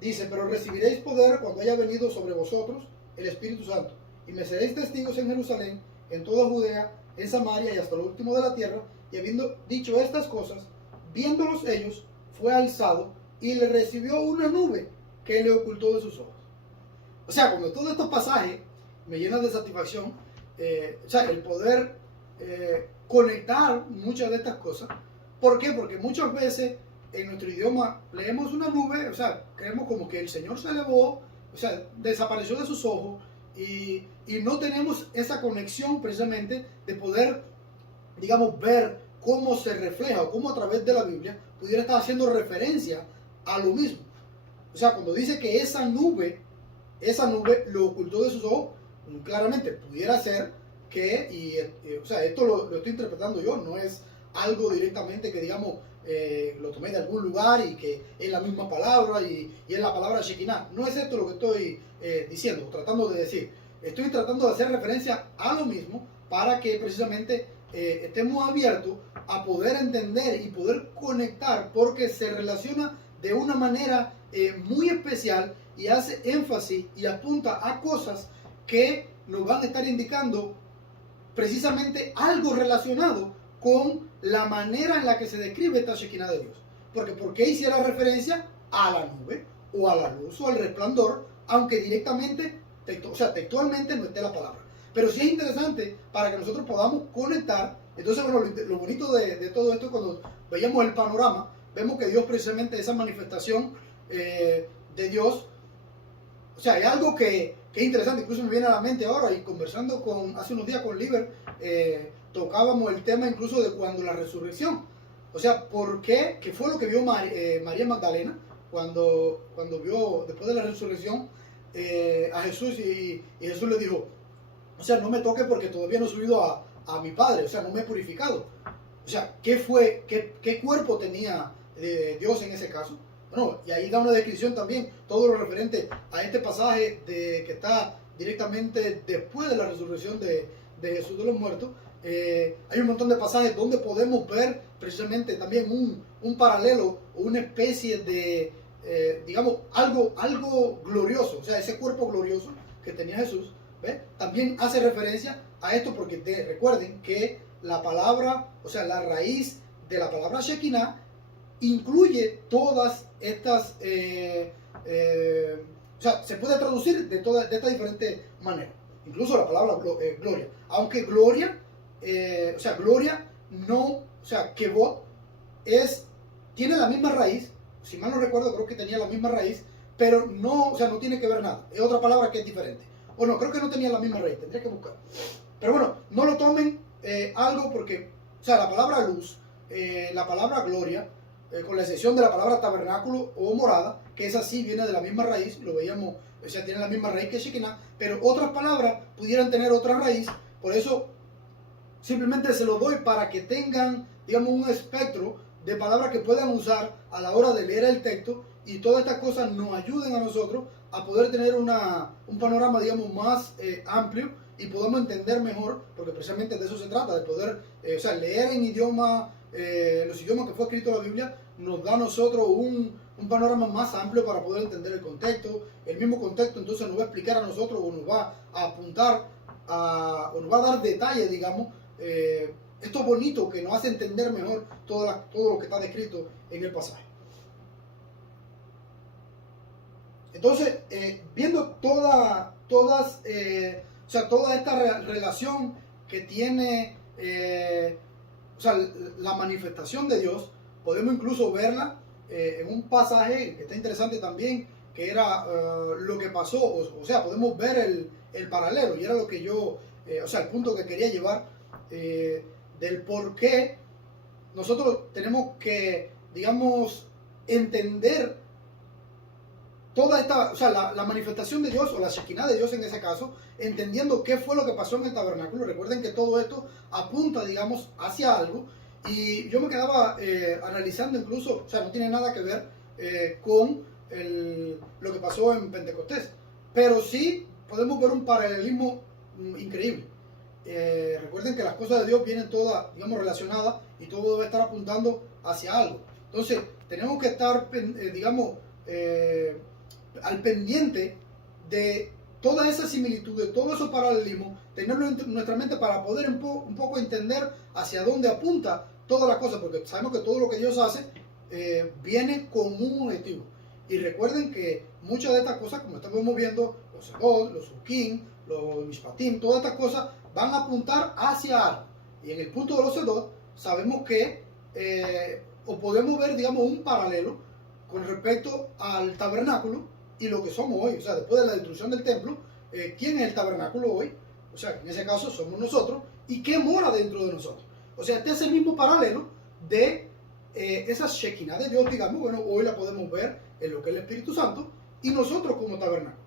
dice, pero recibiréis poder cuando haya venido sobre vosotros el Espíritu Santo, y me seréis testigos en Jerusalén, en toda Judea, en Samaria y hasta lo último de la tierra. Y habiendo dicho estas cosas, viéndolos ellos, fue alzado y le recibió una nube que le ocultó de sus ojos. O sea, cuando todos estos pasajes me llenan de satisfacción, o sea, el poder conectar muchas de estas cosas. ¿Por qué? Porque muchas veces en nuestro idioma leemos una nube, o sea, creemos como que el Señor se elevó, o sea, desapareció de sus ojos, y no tenemos esa conexión precisamente de poder, digamos, ver cómo se refleja o cómo a través de la Biblia pudiera estar haciendo referencia a lo mismo. O sea, cuando dice que esa nube lo ocultó de sus ojos, claramente pudiera ser que, o sea, esto lo estoy interpretando yo, no es algo directamente que, digamos, lo tomé de algún lugar y que es la misma palabra y es la palabra Shekinah. No es esto lo que estoy diciendo, tratando de decir. Estoy tratando de hacer referencia a lo mismo, para que precisamente estemos abiertos a poder entender y poder conectar, porque se relaciona de una manera muy especial y hace énfasis y apunta a cosas que nos van a estar indicando precisamente algo relacionado con la manera en la que se describe esta Shekinah de Dios. Porque ¿por qué hiciera referencia a la nube o a la luz o al resplandor, aunque directamente, textualmente no esté la palabra? Pero sí es interesante para que nosotros podamos conectar. Entonces, bueno, lo bonito de todo esto, cuando veíamos el panorama, vemos que Dios precisamente, esa manifestación de Dios, o sea, es algo que es interesante. Incluso me viene a la mente ahora, y conversando hace unos días con Liber, tocábamos el tema incluso de cuando la resurrección. O sea, ¿por qué? ¿Qué fue lo que vio María Magdalena cuando vio, después de la resurrección, a Jesús, y Jesús le dijo, o sea, no me toque porque todavía no he subido a mi Padre, o sea, no me he purificado. O sea, ¿qué cuerpo tenía Dios en ese caso? Bueno, y ahí da una descripción también, todo lo referente a este pasaje que está directamente después de la resurrección de Jesús de los muertos. Hay un montón de pasajes donde podemos ver precisamente también un paralelo o una especie de, digamos, algo glorioso, o sea, ese cuerpo glorioso que tenía Jesús, ¿ve? También hace referencia a esto, porque recuerden que la palabra, o sea, la raíz de la palabra Shekinah incluye todas estas, o sea, se puede traducir de estas diferentes maneras, incluso la palabra gloria, aunque gloria, o sea, gloria no, o sea, kevod tiene la misma raíz, si mal no recuerdo creo que tenía la misma raíz, pero no, o sea, no tiene que ver nada, es otra palabra que es diferente, o no, creo que no tenía la misma raíz, tendría que buscar, pero bueno, no lo tomen algo porque, o sea, la palabra luz, la palabra gloria, con la excepción de la palabra tabernáculo o morada, que esa sí viene de la misma raíz, lo veíamos, o sea, tiene la misma raíz que Shekinah, pero otras palabras pudieran tener otra raíz, por eso simplemente se lo doy para que tengan, digamos, un espectro de palabras que puedan usar a la hora de leer el texto, y todas estas cosas nos ayuden a nosotros a poder tener un panorama, digamos, más amplio, y podamos entender mejor, porque precisamente de eso se trata, de poder, o sea, leer en idioma, los idiomas que fue escrito la Biblia, nos da a nosotros un panorama más amplio para poder entender el contexto. El mismo contexto entonces nos va a explicar a nosotros, o nos va a apuntar, o nos va a dar detalles, digamos, esto bonito que nos hace entender mejor todo lo que está descrito en el pasaje. Entonces, viendo toda esta relación que tiene, o sea, la manifestación de Dios, podemos incluso verla en un pasaje que está interesante también, que era lo que pasó, o sea, podemos ver el paralelo, y era lo que yo, o sea, el punto que quería llevar, del por qué nosotros tenemos que, digamos, entender toda esta, o sea, la manifestación de Dios, o la Shekinah de Dios en ese caso, entendiendo qué fue lo que pasó en el tabernáculo. Recuerden que todo esto apunta, digamos, hacia algo, y yo me quedaba analizando incluso, o sea, no tiene nada que ver con lo que pasó en Pentecostés, pero sí podemos ver un paralelismo increíble. Recuerden que las cosas de Dios vienen todas, digamos, relacionadas, y todo debe estar apuntando hacia algo. Entonces, tenemos que estar, digamos, al pendiente de toda esa similitud, de todo esos paralelismos, tenerlo en nuestra mente para poder un poco entender hacia dónde apunta todas las cosas, porque sabemos que todo lo que Dios hace viene con un objetivo. Y recuerden que muchas de estas cosas, como estamos viendo, los Sedot, los Sukim, los Mishpatim, todas estas cosas van a apuntar hacia algo. Y en el punto de los Sedot, sabemos que, o podemos ver, digamos, un paralelo con respecto al tabernáculo y lo que somos hoy. O sea, después de la destrucción del templo, ¿quién es el tabernáculo hoy? O sea, en ese caso somos nosotros. ¿Y qué mora dentro de nosotros? O sea, este es el mismo paralelo de esa Shekinah de Dios, digamos. Bueno, hoy la podemos ver en lo que es el Espíritu Santo, y nosotros como tabernáculo.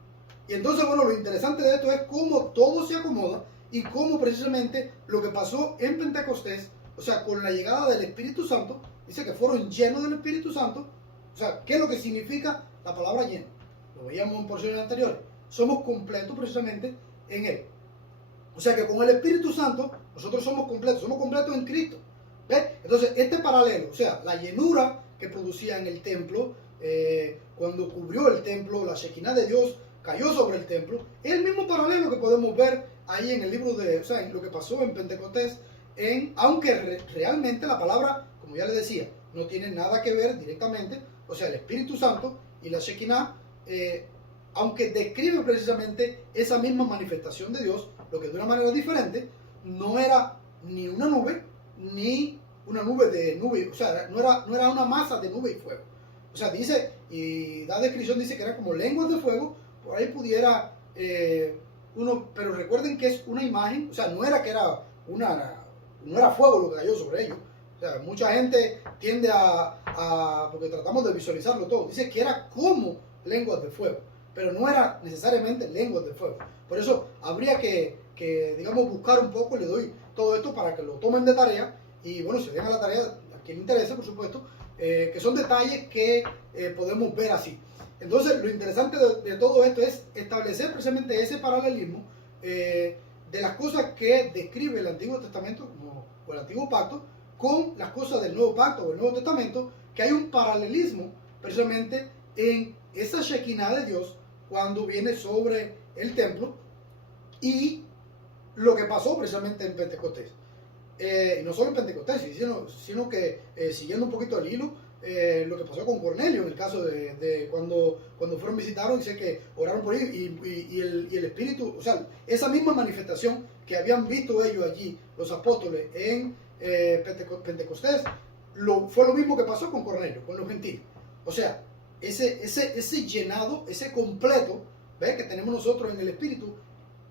Y entonces, bueno, lo interesante de esto es cómo todo se acomoda, y cómo precisamente lo que pasó en Pentecostés, o sea, con la llegada del Espíritu Santo, dice que fueron llenos del Espíritu Santo. O sea, ¿qué es lo que significa la palabra lleno? Lo veíamos en porciones anteriores. Somos completos precisamente en Él. O sea que con el Espíritu Santo nosotros somos completos en Cristo. ¿Ves? Entonces, este paralelo, o sea, la llenura que producía en el templo, cuando cubrió el templo, la Shekinah de Dios cayó sobre el templo, es el mismo paralelo que podemos ver ahí en el libro o sea, en lo que pasó en Pentecostés, aunque realmente la palabra, como ya les decía, no tiene nada que ver directamente, o sea, el Espíritu Santo y la Shekinah, aunque describe precisamente esa misma manifestación de Dios, lo que de una manera diferente, no era ni una nube, ni una nube, o sea, no era una masa de nube y fuego. O sea, dice, y la descripción dice que era como lenguas de fuego, por ahí pudiera uno, pero recuerden que es una imagen, o sea, no era que era no era fuego lo que cayó sobre ellos. O sea, mucha gente tiende porque tratamos de visualizarlo todo, dice que era como lenguas de fuego, pero no era necesariamente lenguas de fuego. Por eso habría que digamos, buscar un poco, le doy todo esto para que lo tomen de tarea, y bueno, se den a la tarea, a quien le interese, por supuesto, que son detalles que podemos ver así. Entonces, lo interesante de todo esto es establecer precisamente ese paralelismo de las cosas que describe el Antiguo Testamento o el Antiguo Pacto con las cosas del Nuevo Pacto o el Nuevo Testamento, que hay un paralelismo precisamente en esa Shekinah de Dios cuando viene sobre el templo y lo que pasó precisamente en Pentecostés. Y no solo en Pentecostés, sino que siguiendo un poquito el hilo, lo que pasó con Cornelio en el caso de cuando fueron visitaron, dice que oraron por ellos y el Espíritu, o sea, esa misma manifestación que habían visto ellos allí, los apóstoles en Pentecostés, fue lo mismo que pasó con Cornelio, con los gentiles. O sea, ese llenado, ese completo, ¿ves? Que tenemos nosotros en el Espíritu,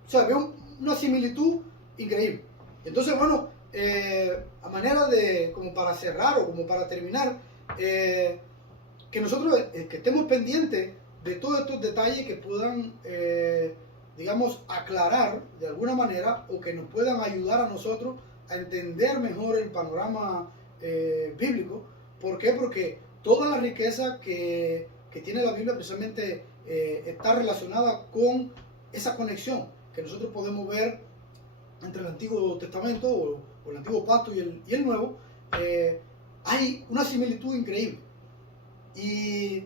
o sea, veo una similitud increíble. Entonces, bueno, a manera de, como para cerrar o como para terminar, que nosotros que estemos pendientes de todos estos detalles que puedan, digamos, aclarar de alguna manera o que nos puedan ayudar a nosotros a entender mejor el panorama bíblico. ¿Por qué? Porque toda la riqueza que tiene la Biblia precisamente está relacionada con esa conexión que nosotros podemos ver entre el Antiguo Testamento o el Antiguo Pacto y el Nuevo. Hay una similitud increíble y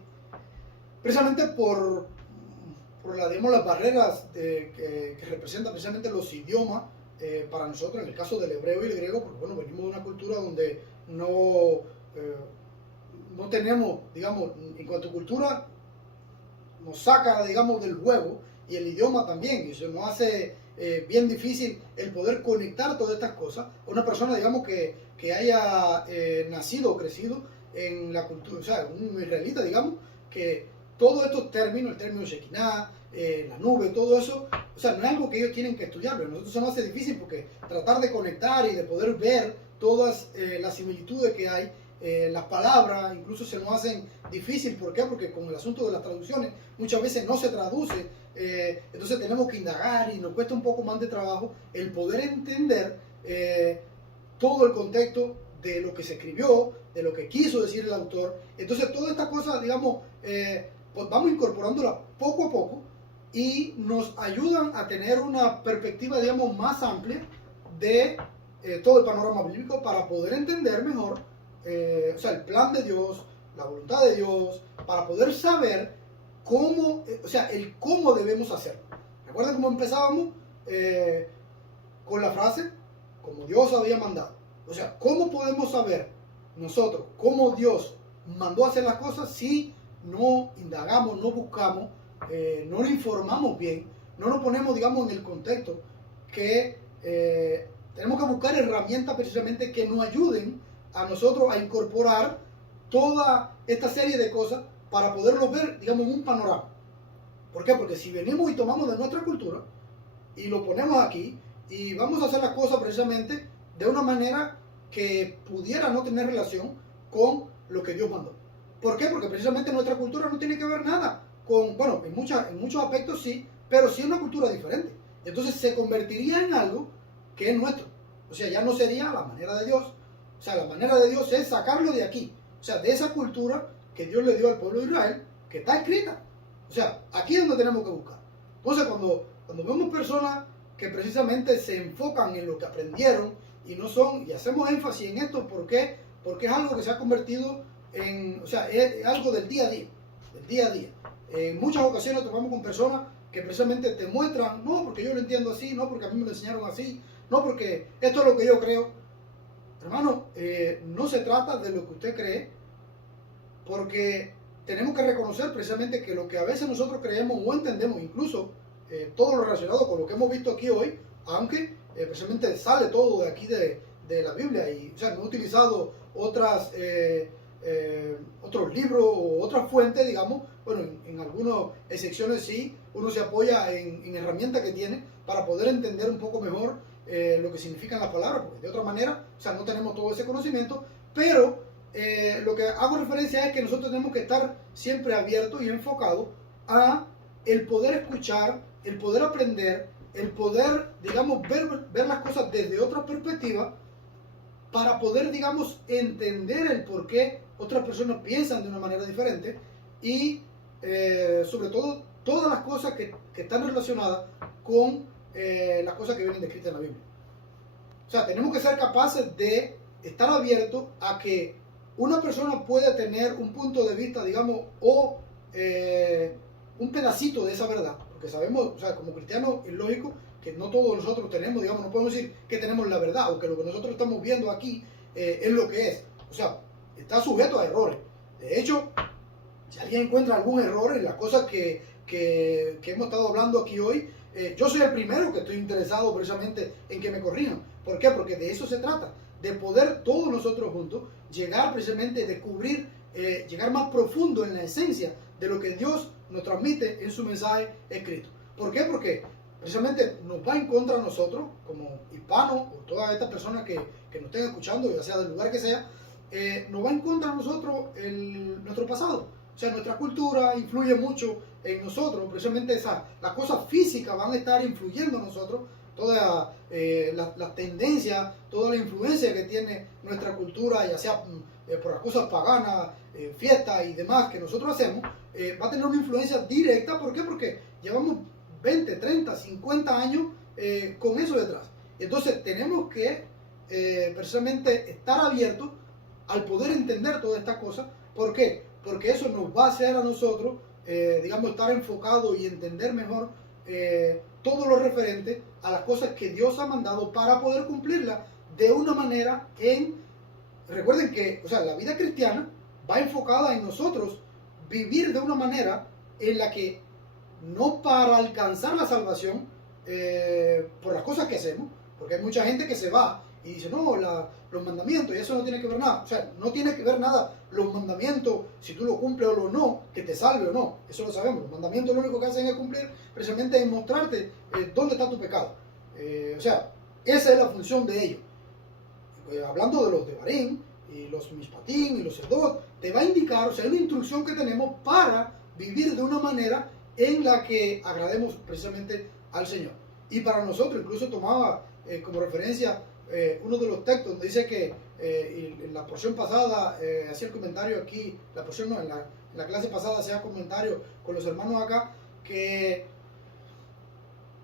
precisamente por digamos, las barreras que representan precisamente los idiomas para nosotros, en el caso del hebreo y el griego, porque bueno, venimos de una cultura donde no tenemos, digamos, en cuanto a cultura, nos saca, digamos, del juego, y el idioma también, y eso nos hace bien difícil el poder conectar todas estas cosas. Una persona, digamos, que haya nacido o crecido en la cultura, o sea, un israelita, digamos, que todos estos términos, el término Shekinah, la nube, todo eso, o sea, no es algo que ellos tienen que estudiar, pero a nosotros se nos hace difícil porque tratar de conectar y de poder ver todas las similitudes que hay, las palabras incluso se nos hacen difícil. ¿Por qué? Porque con el asunto de las traducciones muchas veces no se traduce, entonces tenemos que indagar y nos cuesta un poco más de trabajo el poder entender todo el contexto de lo que se escribió, de lo que quiso decir el autor. Entonces todas estas cosas, digamos, pues vamos incorporándolas poco a poco y nos ayudan a tener una perspectiva, digamos, más amplia de todo el panorama bíblico para poder entender mejor, o sea, el plan de Dios, la voluntad de Dios, para poder saber cómo, o sea, el cómo debemos hacerlo. ¿Recuerdan cómo empezábamos? Con la frase, como Dios había mandado. O sea, ¿cómo podemos saber nosotros cómo Dios mandó a hacer las cosas si no indagamos, no buscamos, no nos informamos bien, no nos ponemos, digamos, en el contexto que tenemos que buscar herramientas precisamente que nos ayuden a nosotros a incorporar toda esta serie de cosas para poderlo ver, digamos, en un panorama? ¿Por qué? Porque si venimos y tomamos de nuestra cultura y lo ponemos aquí y vamos a hacer las cosas precisamente de una manera que pudiera no tener relación con lo que Dios mandó. ¿Por qué? Porque precisamente nuestra cultura no tiene que ver nada con, bueno, en muchos aspectos sí, pero sí es una cultura diferente. Entonces se convertiría en algo que es nuestro. O sea, ya no sería la manera de Dios. O sea, la manera de Dios es sacarlo de aquí. O sea, de esa cultura que Dios le dio al pueblo de Israel, que está escrita. O sea, aquí es donde tenemos que buscar. Entonces, cuando vemos personas que precisamente se enfocan en lo que aprendieron y no son, y hacemos énfasis en esto, ¿por qué? Porque es algo que se ha convertido en, o sea, es algo del día a día, del día a día. En muchas ocasiones topamos con personas que precisamente te muestran, no, porque yo lo entiendo así, no, porque a mí me lo enseñaron así, no, porque esto es lo que yo creo. Hermano, no se trata de lo que usted cree, porque tenemos que reconocer precisamente que lo que a veces nosotros creemos o entendemos, incluso todo lo relacionado con lo que hemos visto aquí hoy, aunque precisamente sale todo de aquí de la Biblia, y o sea, no he utilizado otros libros o otras fuentes, digamos, bueno, en algunas secciones sí, uno se apoya en herramientas que tiene para poder entender un poco mejor lo que significan las palabras, porque de otra manera, o sea, no tenemos todo ese conocimiento, pero lo que hago referencia es que nosotros tenemos que estar siempre abiertos y enfocados a el poder escuchar, el poder aprender, el poder, digamos, ver las cosas desde otra perspectiva para poder, digamos, entender el por qué otras personas piensan de una manera diferente y, sobre todo, todas las cosas que están relacionadas con las cosas que vienen descritas en la Biblia. O sea, tenemos que ser capaces de estar abiertos a que una persona puede tener un punto de vista, digamos, o un pedacito de esa verdad, porque sabemos, o sea, como cristianos es lógico que no todos nosotros tenemos, digamos, no podemos decir que tenemos la verdad o que lo que nosotros estamos viendo aquí es lo que es. O sea, está sujeto a errores. De hecho, si alguien encuentra algún error en las cosas que hemos estado hablando aquí hoy, yo soy el primero que estoy interesado precisamente en que me corrijan. ¿Por qué? Porque de eso se trata, de poder todos nosotros juntos llegar precisamente a descubrir, llegar más profundo en la esencia de lo que Dios nos transmite en su mensaje escrito. ¿Por qué? Porque precisamente nos va en contra de nosotros, como hispanos o todas estas personas que nos estén escuchando, ya sea del lugar que sea, nos va en contra de nosotros nuestro pasado. O sea, nuestra cultura influye mucho en nosotros, precisamente las cosas físicas van a estar influyendo en nosotros, todas las tendencias, toda la influencia que tiene nuestra cultura, ya sea por las cosas paganas, fiestas y demás que nosotros hacemos, va a tener una influencia directa. ¿Por qué? Porque llevamos 20, 30, 50 años con eso detrás. Entonces tenemos que precisamente estar abiertos al poder entender todas estas cosas. ¿Por qué? Porque eso nos va a hacer a nosotros, digamos, estar enfocados y entender mejor todo lo referente a las cosas que Dios ha mandado para poder cumplirlas de una manera recuerden que, o sea, la vida cristiana va enfocada en nosotros vivir de una manera en la que no para alcanzar la salvación por las cosas que hacemos, porque hay mucha gente que se va y dice, no, los mandamientos, y eso no tiene que ver nada. O sea, no tiene que ver nada los mandamientos, si tú lo cumples o no, que te salve o no. Eso lo sabemos. Los mandamientos lo único que hacen es cumplir, precisamente es mostrarte dónde está tu pecado. O sea, esa es la función de ellos. Hablando de los Devarim, y los Mishpatim, y los Sedot, te va a indicar, o sea, hay una instrucción que tenemos para vivir de una manera en la que agrademos precisamente al Señor. Y para nosotros, incluso tomaba como referencia uno de los textos donde dice que en la porción pasada hacía el comentario aquí, la porción no, en la clase pasada hacía comentario con los hermanos acá, que,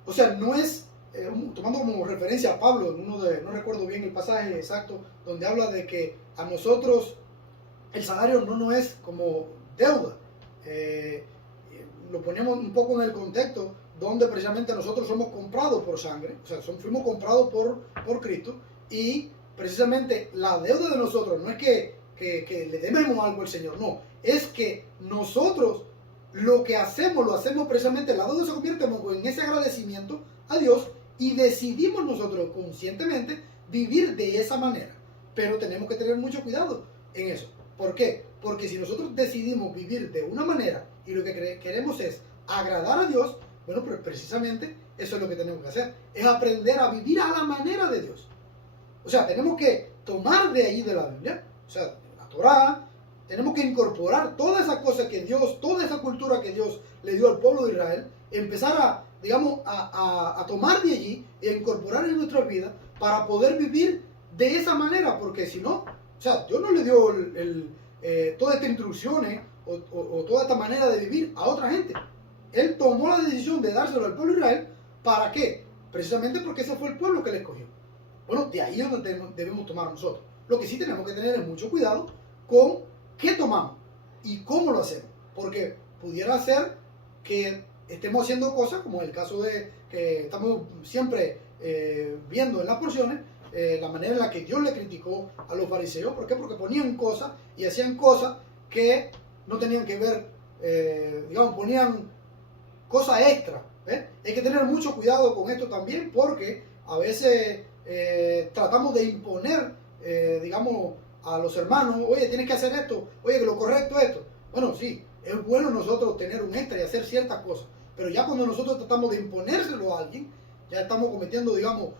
o sea, no es, tomando como referencia a Pablo, en no recuerdo bien el pasaje exacto, donde habla de que a nosotros el salario no es como deuda. Lo ponemos un poco en el contexto donde precisamente nosotros somos comprados por sangre, o sea, fuimos comprados por Cristo, y precisamente la deuda de nosotros no es que le debemos algo al Señor, no, es que nosotros lo que hacemos, lo hacemos precisamente, la deuda se convierte en ese agradecimiento a Dios, y decidimos nosotros conscientemente vivir de esa manera, pero tenemos que tener mucho cuidado en eso. ¿Por qué? Porque si nosotros decidimos vivir de una manera y lo que queremos es agradar a Dios, bueno, pero precisamente eso es lo que tenemos que hacer, es aprender a vivir a la manera de Dios. O sea, tenemos que tomar de ahí de la Biblia, o sea, la Torá, tenemos que incorporar todas esas cosas que Dios, toda esa cultura que Dios le dio al pueblo de Israel, empezar a, digamos, a tomar de allí e incorporar en nuestras vidas para poder vivir de esa manera, porque si no, o sea, Dios no le dio todas estas instrucciones o toda esta manera de vivir a otra gente. Él tomó la decisión de dárselo al pueblo de Israel. ¿Para qué? precisamente porque ese fue el pueblo que le escogió. Bueno, de ahí es donde debemos tomar nosotros. Lo que sí tenemos que tener es mucho cuidado con qué tomamos y cómo lo hacemos, porque pudiera ser que estemos haciendo cosas, como el caso de que estamos siempre viendo en las porciones, la manera en la que Dios le criticó a los fariseos. ¿Por qué? Porque ponían cosas y hacían cosas que no tenían que ver, digamos, ponían cosas extra. Hay que tener mucho cuidado con esto también, porque a veces tratamos de imponer, digamos, a los hermanos, oye, tienes que hacer esto, oye, que lo correcto es esto. Bueno, sí, es bueno nosotros tener un extra y hacer ciertas cosas, pero ya cuando nosotros tratamos de imponérselo a alguien, ya estamos cometiendo, digamos,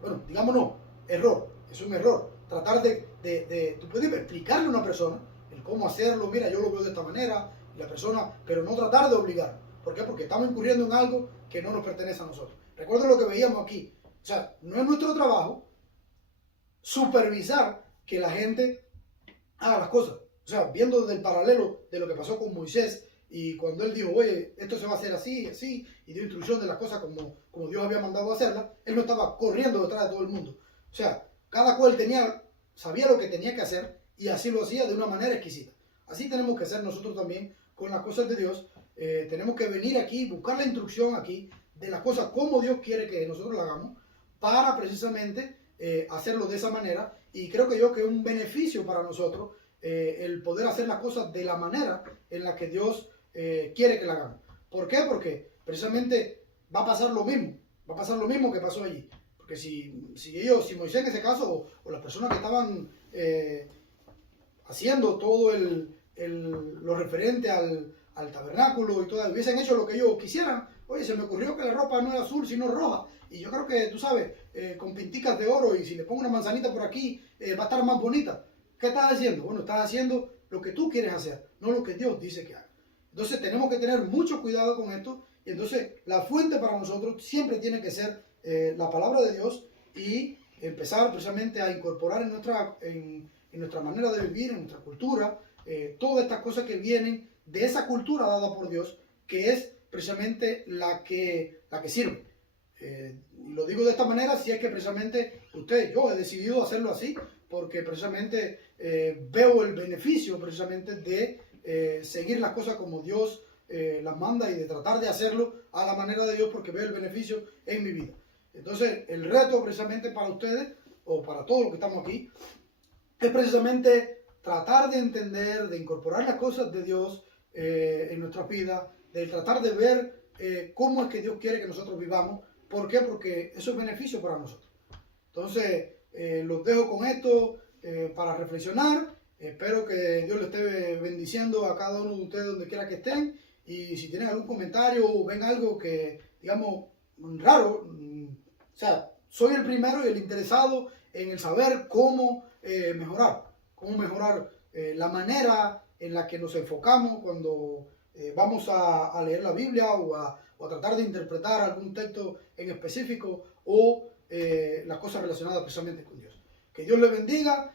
bueno, digamos no, error, es un error. Tratar tú puedes explicarle a una persona el cómo hacerlo, mira, yo lo veo de esta manera, y la persona, pero no tratar de obligar. ¿Por qué? Porque estamos incurriendo en algo que no nos pertenece a nosotros. Recuerden lo que veíamos aquí. O sea, no es nuestro trabajo supervisar que la gente haga las cosas. O sea, viendo desde el paralelo de lo que pasó con Moisés y cuando él dijo, oye, esto se va a hacer así, así, y dio instrucción de las cosas como Dios había mandado hacerlas, él no estaba corriendo detrás de todo el mundo. O sea, cada cual sabía lo que tenía que hacer y así lo hacía de una manera exquisita. Así tenemos que hacer nosotros también con las cosas de Dios. Tenemos que venir aquí, buscar la instrucción aquí de las cosas como Dios quiere que nosotros lo hagamos para precisamente hacerlo de esa manera. Y creo que es un beneficio para nosotros el poder hacer las cosas de la manera en la que Dios quiere que la hagamos. ¿Por qué? Porque precisamente va a pasar lo mismo que pasó allí. Porque si Moisés en ese caso, o las personas que estaban haciendo todo lo referente al tabernáculo y todo, hubiesen hecho lo que ellos quisieran, oye, se me ocurrió que la ropa no era azul sino roja, y yo creo que, tú sabes, con pinticas de oro, y si le pongo una manzanita por aquí, va a estar más bonita. ¿Qué estás haciendo? Bueno, estás haciendo lo que tú quieres hacer, no lo que Dios dice que haga. Entonces tenemos que tener mucho cuidado con esto, y entonces la fuente para nosotros siempre tiene que ser la palabra de Dios, y empezar precisamente a incorporar en nuestra manera de vivir, en nuestra cultura, todas estas cosas que vienen de esa cultura dada por Dios, que es precisamente la que sirve. Y lo digo de esta manera si es que precisamente yo he decidido hacerlo así, porque precisamente veo el beneficio precisamente de seguir las cosas como Dios las manda, y de tratar de hacerlo a la manera de Dios, porque veo el beneficio en mi vida. Entonces, el reto precisamente para ustedes, o para todos los que estamos aquí, es precisamente tratar de entender, de incorporar las cosas de Dios en nuestras vidas, de tratar de ver cómo es que Dios quiere que nosotros vivamos. ¿Por qué? Porque eso es beneficio para nosotros. Entonces, los dejo con esto para reflexionar. Espero que Dios le esté bendiciendo a cada uno de ustedes donde quiera que estén. Y si tienen algún comentario o ven algo que, digamos, raro, o sea, soy el primero y el interesado en el saber cómo mejorar la manera en la que nos enfocamos cuando vamos a leer la Biblia, o a tratar de interpretar algún texto en específico, o las cosas relacionadas precisamente con Dios. Que Dios les bendiga